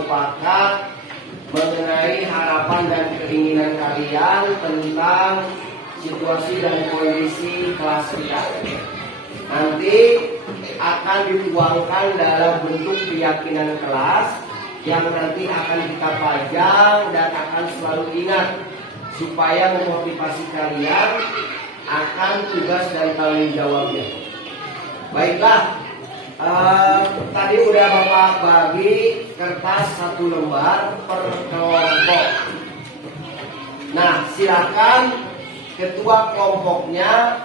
sepakat mengenai harapan dan keinginan kalian tentang situasi dan kondisi kelas kita. Nanti akan dituangkan dalam bentuk keyakinan kelas yang nanti akan kita pajang dan akan selalu ingat supaya memotivasi kalian akan tugas dan tanggung jawabnya. Baiklah, tadi udah Bapak bagi kertas 1 lembar per kelompok. Nah, silakan ketua kelompoknya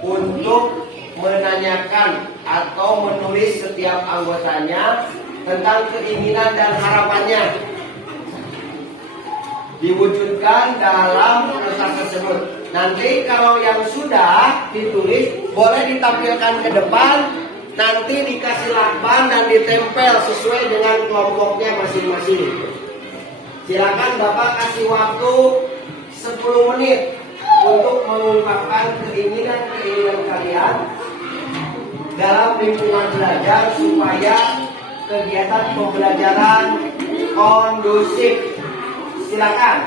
untuk menanyakan atau menulis setiap anggotanya tentang keinginan dan harapannya diwujudkan dalam kertas tersebut. Nanti kalau yang sudah ditulis boleh ditampilkan ke depan, nanti dikasih lakban dan ditempel sesuai dengan kelompoknya masing-masing. Silakan Bapak kasih waktu 10 menit untuk mengungkapkan keinginan kalian dalam lingkungan belajar supaya kegiatan pembelajaran kondusif. Silakan.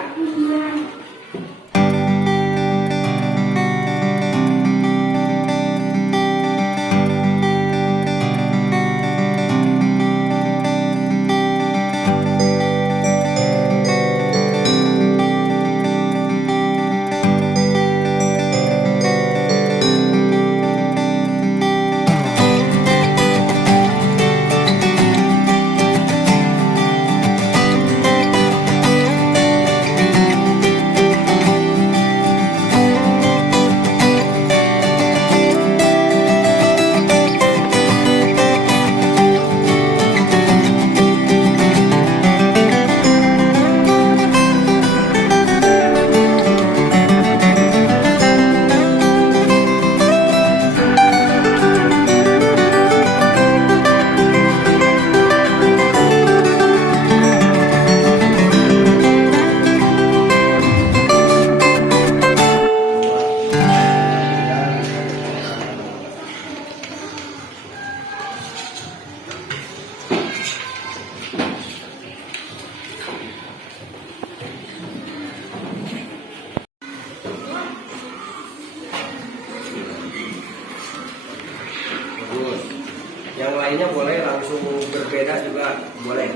Yang lainnya boleh langsung berbeda juga boleh.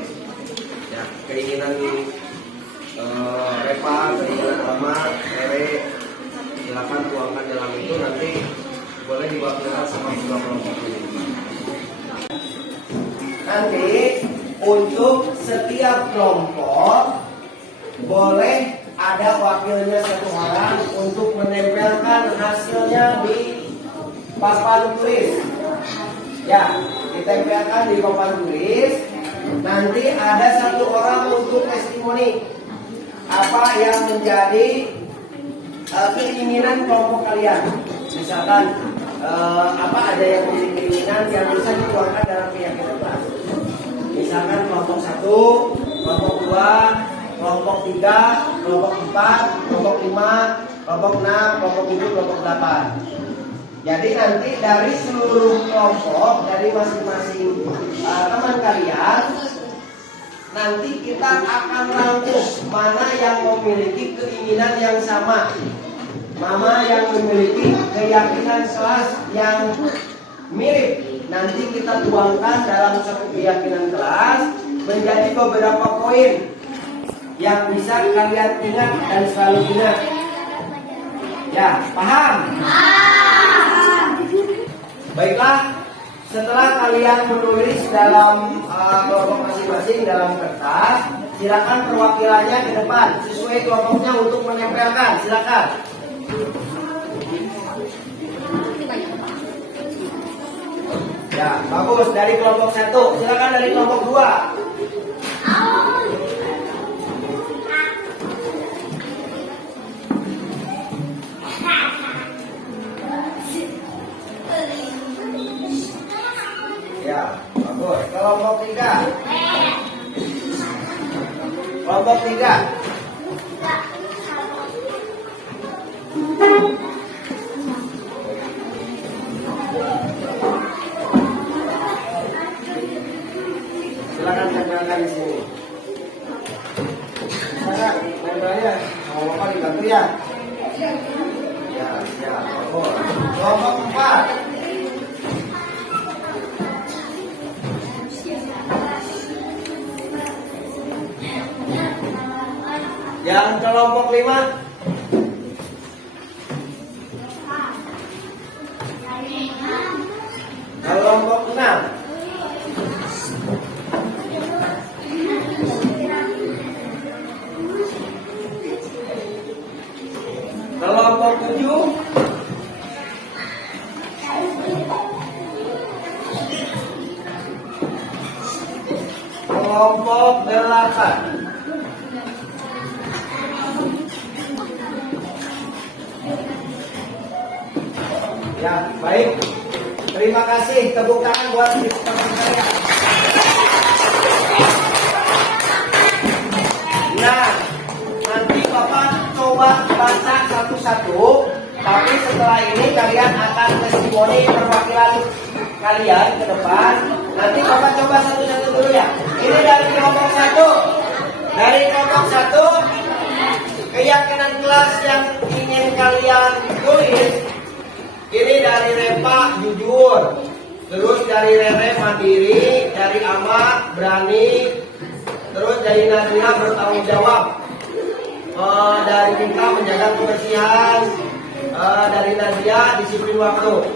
Ya, keinginan Repa, keinginan Alma, Ere, silakan tuangkan dalam itu, nanti boleh diwakilkan sama kedua kelompok ini. Nanti untuk setiap kelompok boleh ada wakilnya 1 orang untuk menempelkan hasilnya di papan tulis. Ya, ditempelkan di papan tulis. Nanti ada 1 orang untuk testimoni apa yang menjadi keinginan kelompok kalian. Misalkan apa ada yang memiliki keinginan yang bisa dituangkan dalam keyakinan kelas. Misalkan kelompok 1, kelompok 2, kelompok 3, kelompok 4, kelompok 5, kelompok 6, kelompok 7, kelompok 8. Jadi nanti dari seluruh kelompok, dari masing-masing teman kalian, nanti kita akan rangkum mana yang memiliki keinginan yang sama, mana yang memiliki keyakinan kelas yang mirip. Nanti kita tuangkan dalam satu keyakinan kelas menjadi beberapa poin yang bisa kalian ingat dan selalu ingat. Ya, paham? Baiklah, setelah kalian menulis dalam kelompok masing-masing dalam kertas, silakan perwakilannya ke depan sesuai kelompoknya untuk menempelkan. Silakan. Ya, bagus. Dari kelompok 1, silakan dari kelompok 2. Ya, bagus. Kelompok 3. Kelompok 3. Silakan tempelkan di sini. Kak, membernya sama Bapak dibantu ya. Ya, siap. Kelompok 4. Yang kelompok 5. Kelompok 6. Kelompok 7. Kelompok 8. Ya, baik. Terima kasih. Tepuk tangan buat teman saya. Nah, nanti Bapak coba baca satu-satu. Tapi setelah ini kalian akan testimoni perwakilan kalian ke depan. Nanti Bapak coba satu-satu dulu ya. Ini dari kelompok 1. Dari kelompok 1, keyakinan kelas yang ingin kalian tulis. Ini dari Repa jujur, terus dari Rere mandiri, dari Ama berani, terus dari Nadina bertanggung jawab, dari Tika menjaga kebersihan, dari Nadia disiplin waktu.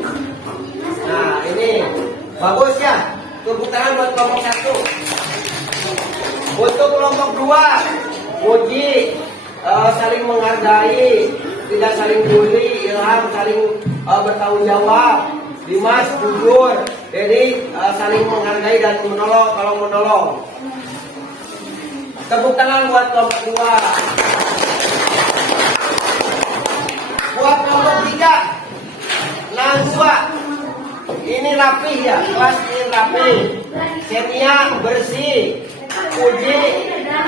Nah ini bagus ya, tepuk tangan buat kelompok 1. Untuk kelompok 2, Puji, saling menghargai, tidak saling bully, Ilham saling bertanggung jawab, Dimas jujur, jadi saling menghargai dan menolong kalau menolong. Tepuk tangan buat kelompok 2. Buat kelompok 3, Najwa, ini rapi ya, kelas ini rapi, Senia bersih, Puji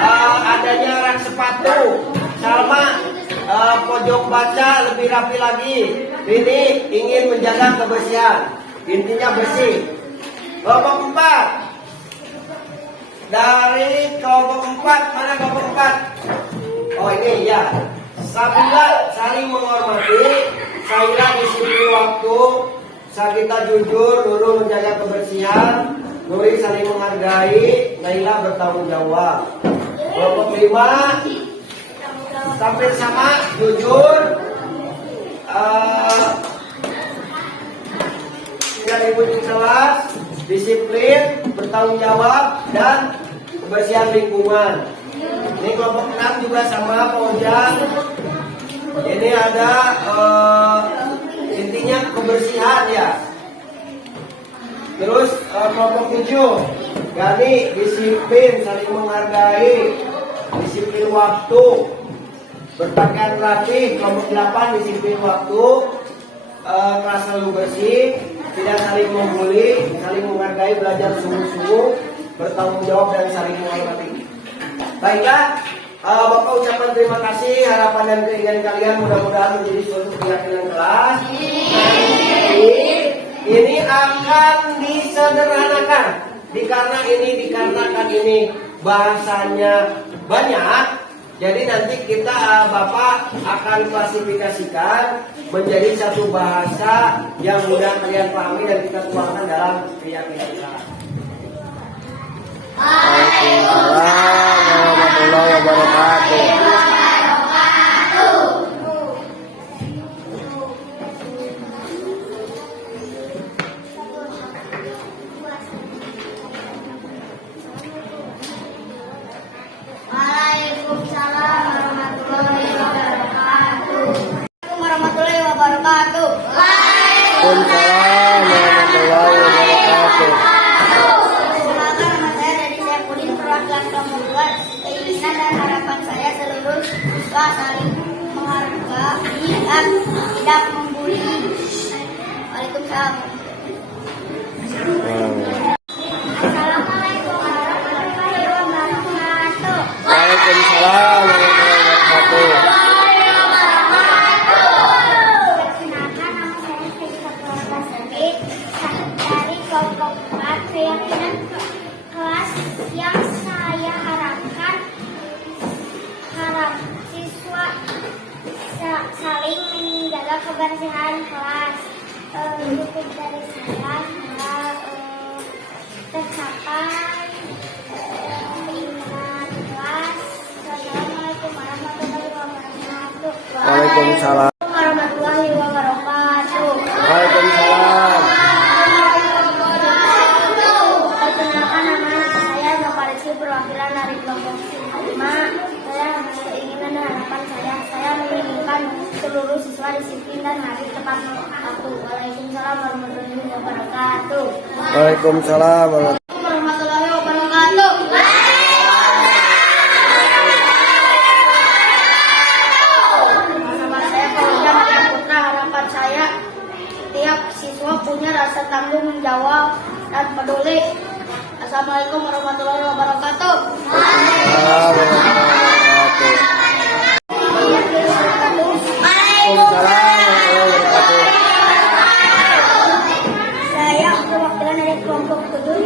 adanya rak sepatu, Salma pojok baca lebih rapi lagi. Ini ingin menjaga kebersihan, intinya bersih. Kelompok 4, dari kelompok 4, mana kelompok 4? Oh ini ya, Sabila saling menghormati, Saira disiplin waktu, Sagita jujur, Nurul menjaga kebersihan, Nuri saling menghargai, Naila bertanggung jawab. Kelompok 5, sampai sama jujur, tidak ribut kelas, disiplin, bertanggung jawab, dan kebersihan lingkungan. Ini kelompok 6 juga sama Pak Ojang. Ini ada intinya kebersihan ya. Terus kelompok 7, Gani disiplin, saling menghargai, disiplin waktu, berpakaian rapi. Kelompok 8 disiplin waktu, kelas selalu bersih, tidak saling membuli, saling menghargai, belajar sungguh-sungguh, bertanggung jawab dan saling menghormati. Baiklah, Bapak ucapkan terima kasih. Harapan dan keinginan kalian mudah-mudahan menjadi suatu keyakinan kelas. Ini akan disederhanakan, dikarenakan ini bahasanya banyak. Jadi nanti kita Bapak akan klasifikasikan menjadi satu bahasa yang mudah kalian pahami dan kita tuangkan dalam keyakinan kita. Waalaikumsalam warahmatullahi wabarakatuh. Waalaikumsalam warahmatullahi wabarakatuh. Warahmatullahi wabarakatuh. Waalaikumsalam warahmatullahi wabarakatuh. Perkenalkan, nama saya dari Syafuddin, perwakilan kelompok 2. Keinginan dan harapan saya seluruh siswa saling menghargai dan tidak membuli. Waalaikumsalam. Assalamualaikum warahmatullahi wabarakatuh. Waalaikumsalam warahmatullahi wabarakatuh. Perkenalkan, nama saya Fitri Basri dari kelompok 4. Keyakinan kelas yang saya harapkan saling menjaga kebersihan kelas. Cukup dari saya, tercapai keinginan kelas. Wassalamualaikum warahmatullahi wabarakatuh. Waalaikumsalam. Warahmatullahi wabarakatuh. Waalaikumsalam. Perkenalkan, nama saya Bapak Rizky, perwakilan dari kelompok 5. Saya keinginan dan harapan saya menginginkan seluruh siswa disiplin dan hadir tepat waktu. Waalaikumsalam warahmatullahi wabarakatuh. Waalaikumsalam. Warahmatullahi wabarakatuh. Nama saya Fauzia Maria Putra. Harapan saya tiap siswa punya rasa tanggung jawab dan peduli. Assalamualaikum warahmatullahi wabarakatuh. Waalaikumsalam warahmatullahi wabarakatuh. Saya perwakilan dari kelompok 7.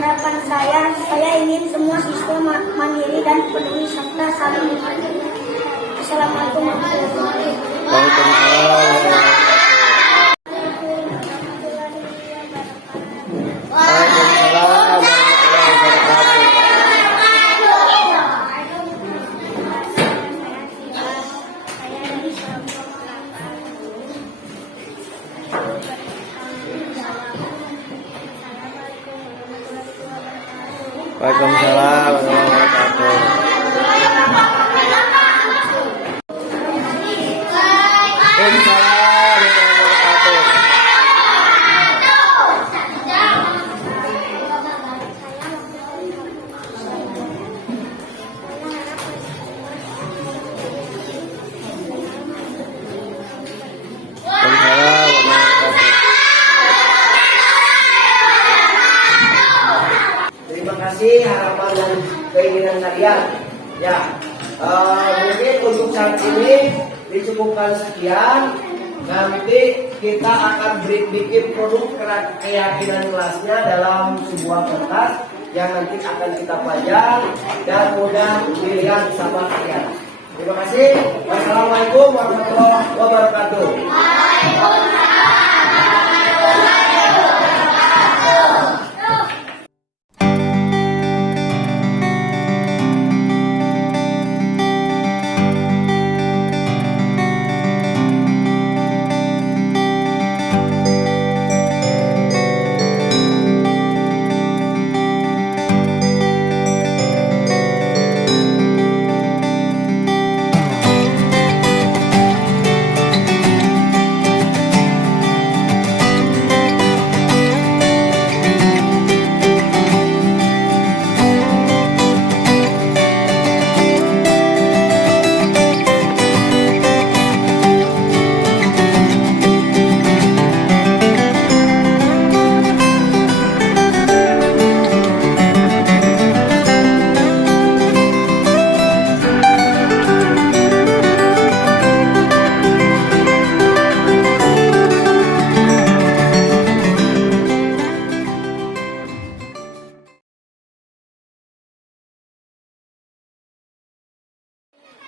Harapan saya ingin semua siswa mandiri dan peduli serta saling menghargai. Assalamualaikum warahmatullahi wabarakatuh. Waalaikumsalam. Waalaikumsalam warahmatullahi wabarakatuh. Waalaikumsalam warahmatullahi Terima kasih harapan dan keinginan kalian. Ya, mungkin untuk saat ini dicukupkan sekian. Nanti kita akan bikin produk keyakinan kelasnya dalam sebuah kertas yang nanti akan kita pajang dan mudah dilihat sama kalian. Terima kasih. Wassalamualaikum warahmatullahi wabarakatuh.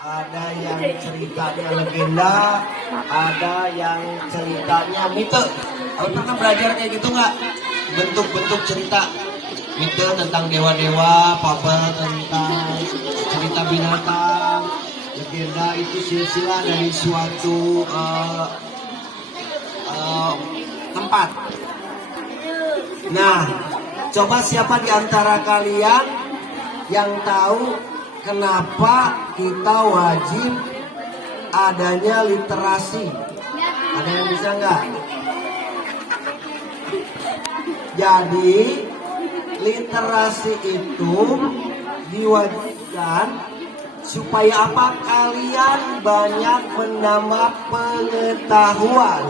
Ada yang ceritanya legenda, ada yang ceritanya mite. Kamu pernah belajar kayak gitu nggak? Bentuk-bentuk cerita, mite tentang dewa-dewa, fabel tentang cerita binatang, legenda itu silsilah dari suatu tempat. Nah, coba siapa di antara kalian yang tahu kenapa kita wajib adanya literasi? Ada yang bisa nggak? Jadi literasi itu diwajibkan supaya apa? Kalian banyak menambah pengetahuan.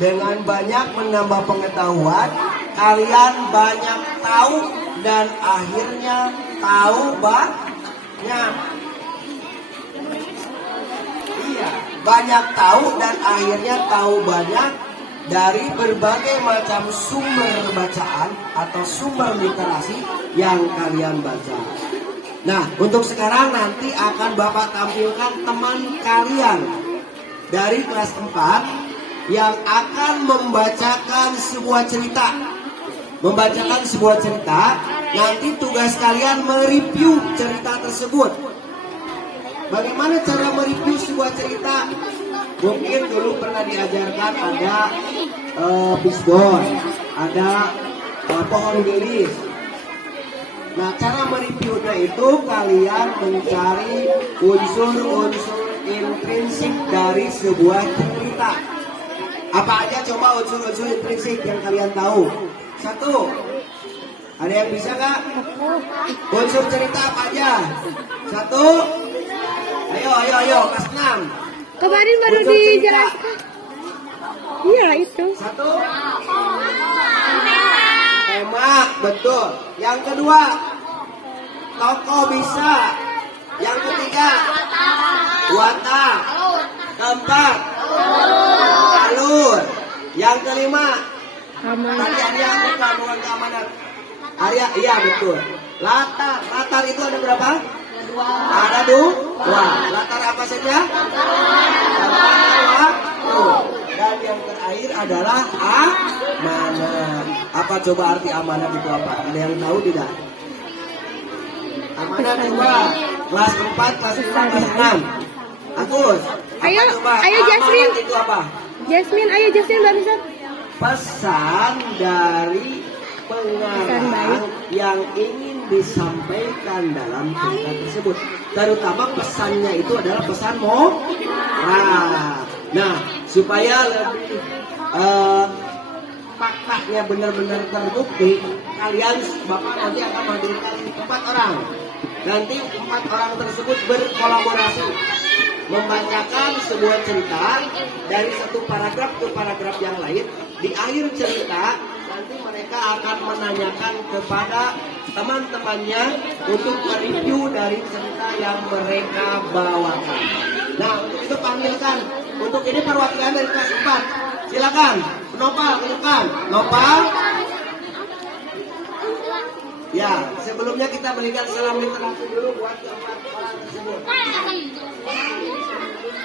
Dengan banyak menambah pengetahuan, kalian banyak tahu dan akhirnya tahu banyak. Iya, banyak tahu dan akhirnya tahu banyak dari berbagai macam sumber bacaan atau sumber literasi yang kalian baca. Nah, untuk sekarang nanti akan Bapak tampilkan teman kalian dari kelas 4 yang akan membacakan sebuah cerita. Membacakan sebuah cerita, nanti tugas kalian mereview cerita tersebut. Bagaimana cara mereview sebuah cerita? Mungkin dulu pernah diajarkan ada fishbone, ada pohon gelis. Nah, cara mereviewnya itu kalian mencari unsur-unsur intrinsik dari sebuah cerita. Apa aja coba unsur-unsur intrinsik yang kalian tahu? Satu, ada yang bisa nggak? Unsur cerita apa aja? Satu, ayo, kelas 6. Kemarin baru Unsur cerita. dijelaskan. Iya itu. Satu, tema, betul. Yang kedua, tokoh bisa. Yang ketiga, watak. Keempat, alur. Yang kelima, tadi Arya bukan keamanan. Arya, iya betul. Latar itu ada berapa? Ada dua. Latar apa saja? Dan yang terakhir adalah amanat. Apa coba arti amanat itu apa? Ada yang tahu tidak? Amanat coba. Kelas 4, kelas 5, kelas 6. Agus. Ayo, Coba, ayo Jasmine. amanat itu apa? Jasmine barusan. Pesan dari pengarang yang ingin disampaikan dalam cerita tersebut. Terutama pesannya itu adalah pesan moral. Nah, supaya lebih faktanya benar-benar terbukti, kalian Bapak nanti akan menghadirkan 4 orang. Nanti 4 orang tersebut berkolaborasi membacakan sebuah cerita dari satu paragraf ke paragraf yang lain. Di akhir cerita nanti mereka akan menanyakan kepada teman-temannya untuk mereview dari cerita yang mereka bawakan. Nah, untuk itu panggilkan. Untuk ini perwakilan dari kelas 4. Silakan, Nopal, tunjukkan. Nopal. Ya, sebelumnya kita berikan salam literasi dulu buat keempat orang tersebut.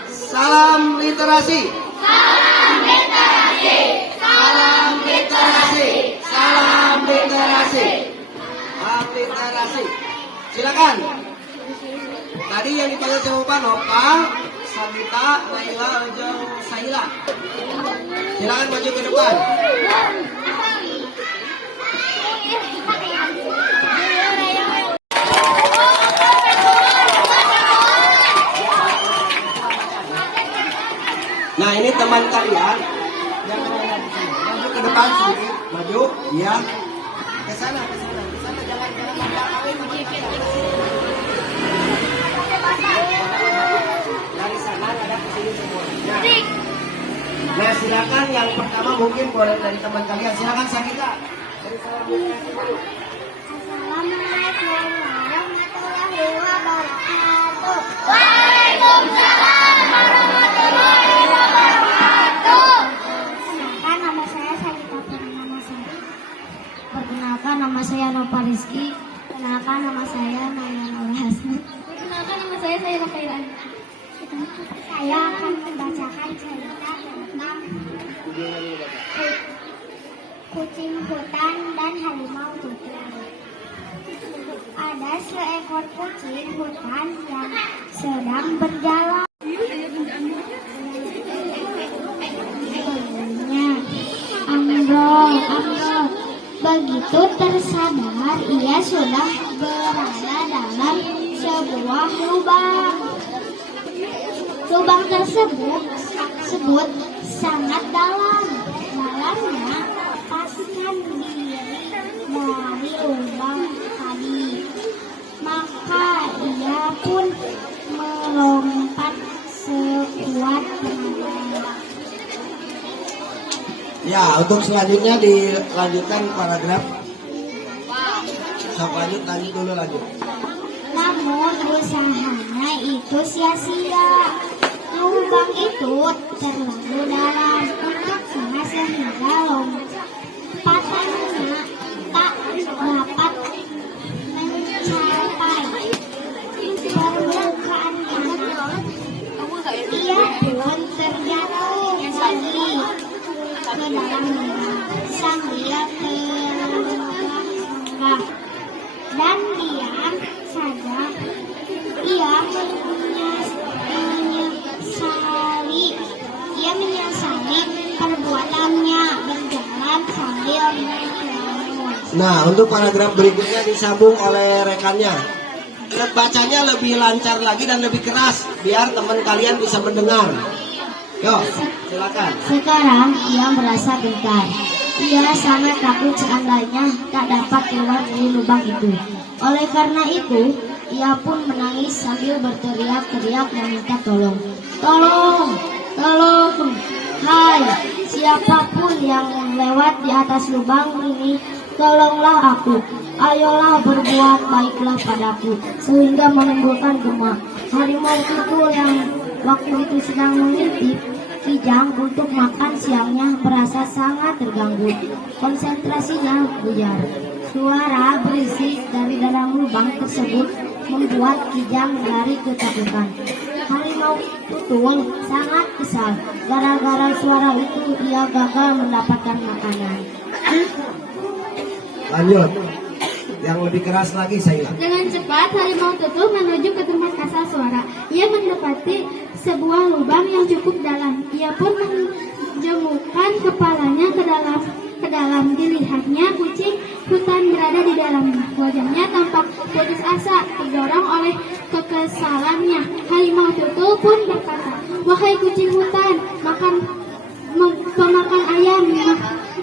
Salam literasi. Salam literasi. Salam literasi. Salam literasi. Salam literasi. Silakan. Tadi yang dipanggil siapa? Nopal, Sabita, Naila, Ujung, Saila. Silakan maju ke depan. Nah, ini teman kalian yang maju ke depan sedikit, maju, ya, ke sana, jangan dari sana ada ke sini semua. Nah, silakan yang pertama mungkin boleh dari teman kalian, silakan Sakita. Dari salam literasi dulu. Assalamualaikum warahmatullahi wabarakatuh. Waalaikumsalam warahmatullahi wabarakatuh. Perkenalkan, nama saya Sakita Purnamasari. Perkenalkan, nama saya Nova Rizky. Perkenalkan, nama saya Naya Nurul Hasna. Perkenalkan, nama saya Sayyidah Khairan. Saya akan membacakan cerita tentang kucing hutan dan harimau hutan. Ada seekor kucing hutan yang sedang berjalan. Ambrol. Begitu tersadar, ia sudah berada dalam sebuah lubang. Lubang tersebut sangat dalam. Dalamnya lepaskan diri dari lubang tadi. Maka ia pun melompat sekuat tenaga. Ya, untuk selanjutnya dilanjutkan paragraf. Lanjut dulu. Namun usahanya itu sia-sia. Lubang itu terlalu dalam untuknya sehingga lompatannya tak dapat mencapai permukaan tanah. Ia pun dia ke lembah dan diam saja. Ia menyesali perbuatannya, berjalan sambil melamun. Nah, untuk paragraf berikutnya disambung oleh rekannya. Bacanya lebih lancar lagi dan lebih keras biar teman kalian bisa mendengar. Yo, silakan. Sekarang ia merasa gentar. Ia sangat takut seandainya tak dapat keluar dari lubang itu. Oleh karena itu, ia pun menangis sambil berteriak-teriak meminta tolong. Tolong, tolong, hai siapapun yang lewat di atas lubang ini, tolonglah aku. Ayolah berbuat baiklah padaku sehingga menimbulkan gema. Harimau itu yang waktu itu sedang mengintip kijang untuk makan siangnya merasa sangat terganggu. Konsentrasinya buyar. Suara berisik dari dalam lubang tersebut membuat kijang lari ketakutan. Harimau Tutul sangat kesal. Gara-gara suara itu ia gagal mendapatkan makanan. Lanjut. Yang lebih keras lagi saya. Dengan cepat harimau Tutul menuju ke tempat asal suara. Ia mendapati sebuah lubang yang cukup dalam. Ia pun menjemurkan kepalanya ke dalam. Dilihatnya kucing hutan berada di dalam. Wajahnya tampak putus asa, terdorong oleh kekesalannya. Harimau Tutul pun berkata, "Wahai kucing hutan, pemakan ayam,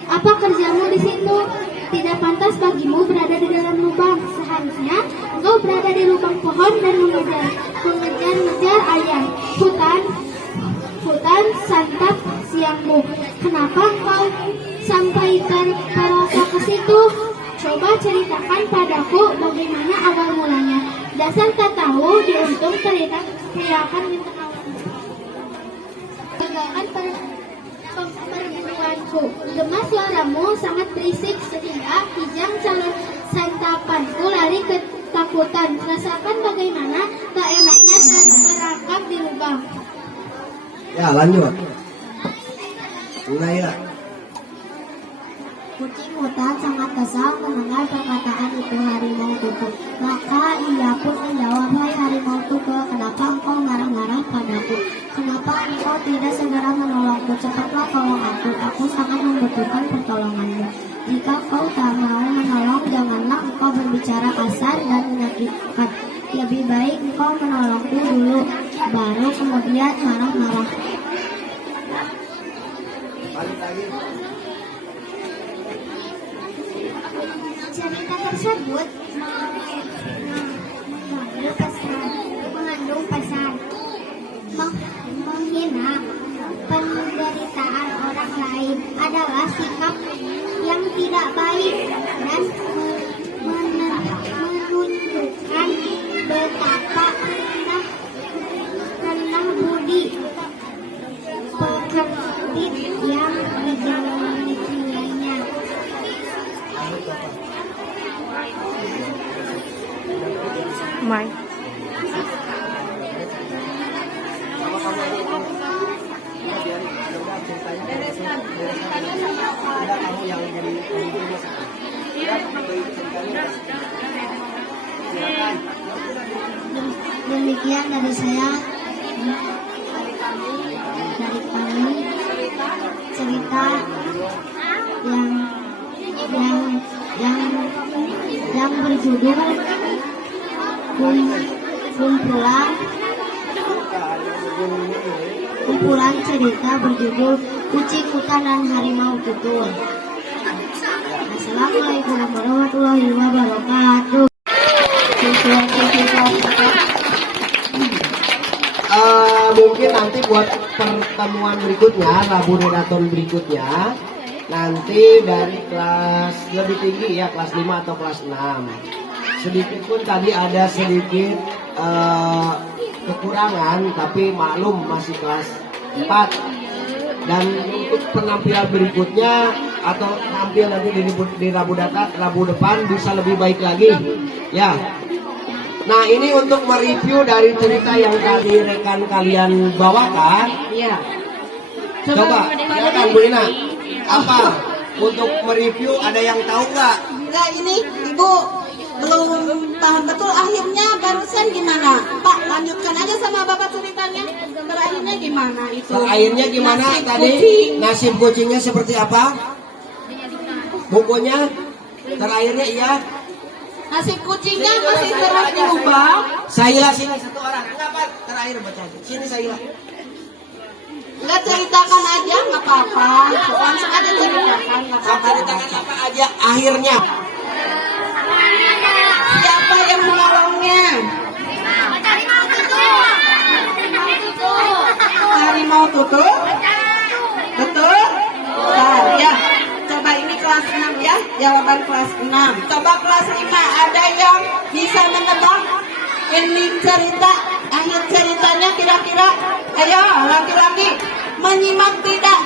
apa kerjamu di situ? Tidak pantas bagimu berada di dalam lubang. Seharusnya engkau berada di lubang pohon dan mengejar-ngejar ayam. Hutan santap siangmu. Kenapa engkau sampai terperosok ke situ? Coba ceritakan padaku bagaimana awal mulanya. Dasar tak tahu, diuntung teriakan minta awan. Gagalkan perburuanku. Gema suaramu sangat berisik sehingga kijang calon santapanku lari ketakutan. Rasakan bagaimana tak enaknya saat merangkap di lubang." Ya, lanjut. Mulai. Kucing hutan sangat kesal mendengar perkataan itu harimau Tutul. Maka ia pun menjawab, "Hai harimau Tutul, kenapa engkau marah-marah padaku? Kenapa engkau tidak segera menolongku? Cepatlah tolong aku. Aku sangat membutuhkan pertolonganmu. Jika kau tak mau menolong, janganlah engkau berbicara kasar dan menyakitkan. Lebih baik engkau menolongku dulu, baru kemudian marah-marah." Cerita tersebut mengandung pesan menghina penderitaan orang lain adalah sikap yang tidak baik dan menunjukkan betapa rendah budi pekerti yang dimilikinya. Mai. Demikian dari saya, dari kami cerita yang berjudul kumpulan cerita berjudul Kucing Hutan dan Harimau Tutul. Assalamualaikum warahmatullahi wabarakatuh. Mungkin nanti buat pertemuan berikutnya, laboratorium berikutnya, nanti dari kelas lebih tinggi ya, kelas 5 atau kelas 6. Sedikit pun tadi ada sedikit kekurangan, tapi maklum masih kelas 4. Dan untuk penampilan berikutnya atau tampil nanti di Rabu depan bisa lebih baik lagi ya. Nah, ini untuk mereview dari cerita yang tadi rekan kalian bawakan. Iya. Coba, silakan Bu Ina. Apa untuk mereview, ada yang tahu nggak? Enggak, ini Ibu belum paham betul akhirnya barusan gimana? Pak, lanjutkan aja sama Bapak ceritanya. Terakhirnya gimana itu? Terakhirnya gimana Nasib tadi? kucing. Nasib kucingnya seperti apa? Bukunya terakhirnya iya. Nasib kucingnya masih terus berubah. Saila sini satu orang. Kenapa terakhir baca? Sini Saila. Enggak, ceritakan aja nggak apa-apa. Langsung aja ceritakan nggak apa-apa. Ceritakan apa aja akhirnya. Siapa yang menolongnya? Harimau tutup? Betul? Nah, ya. Coba ini kelas 6 ya, jawaban kelas 6. Coba kelas 5 ada yang bisa menebak ending cerita, akhir ceritanya kira-kira? Ayo, laki-laki menyimak tidak?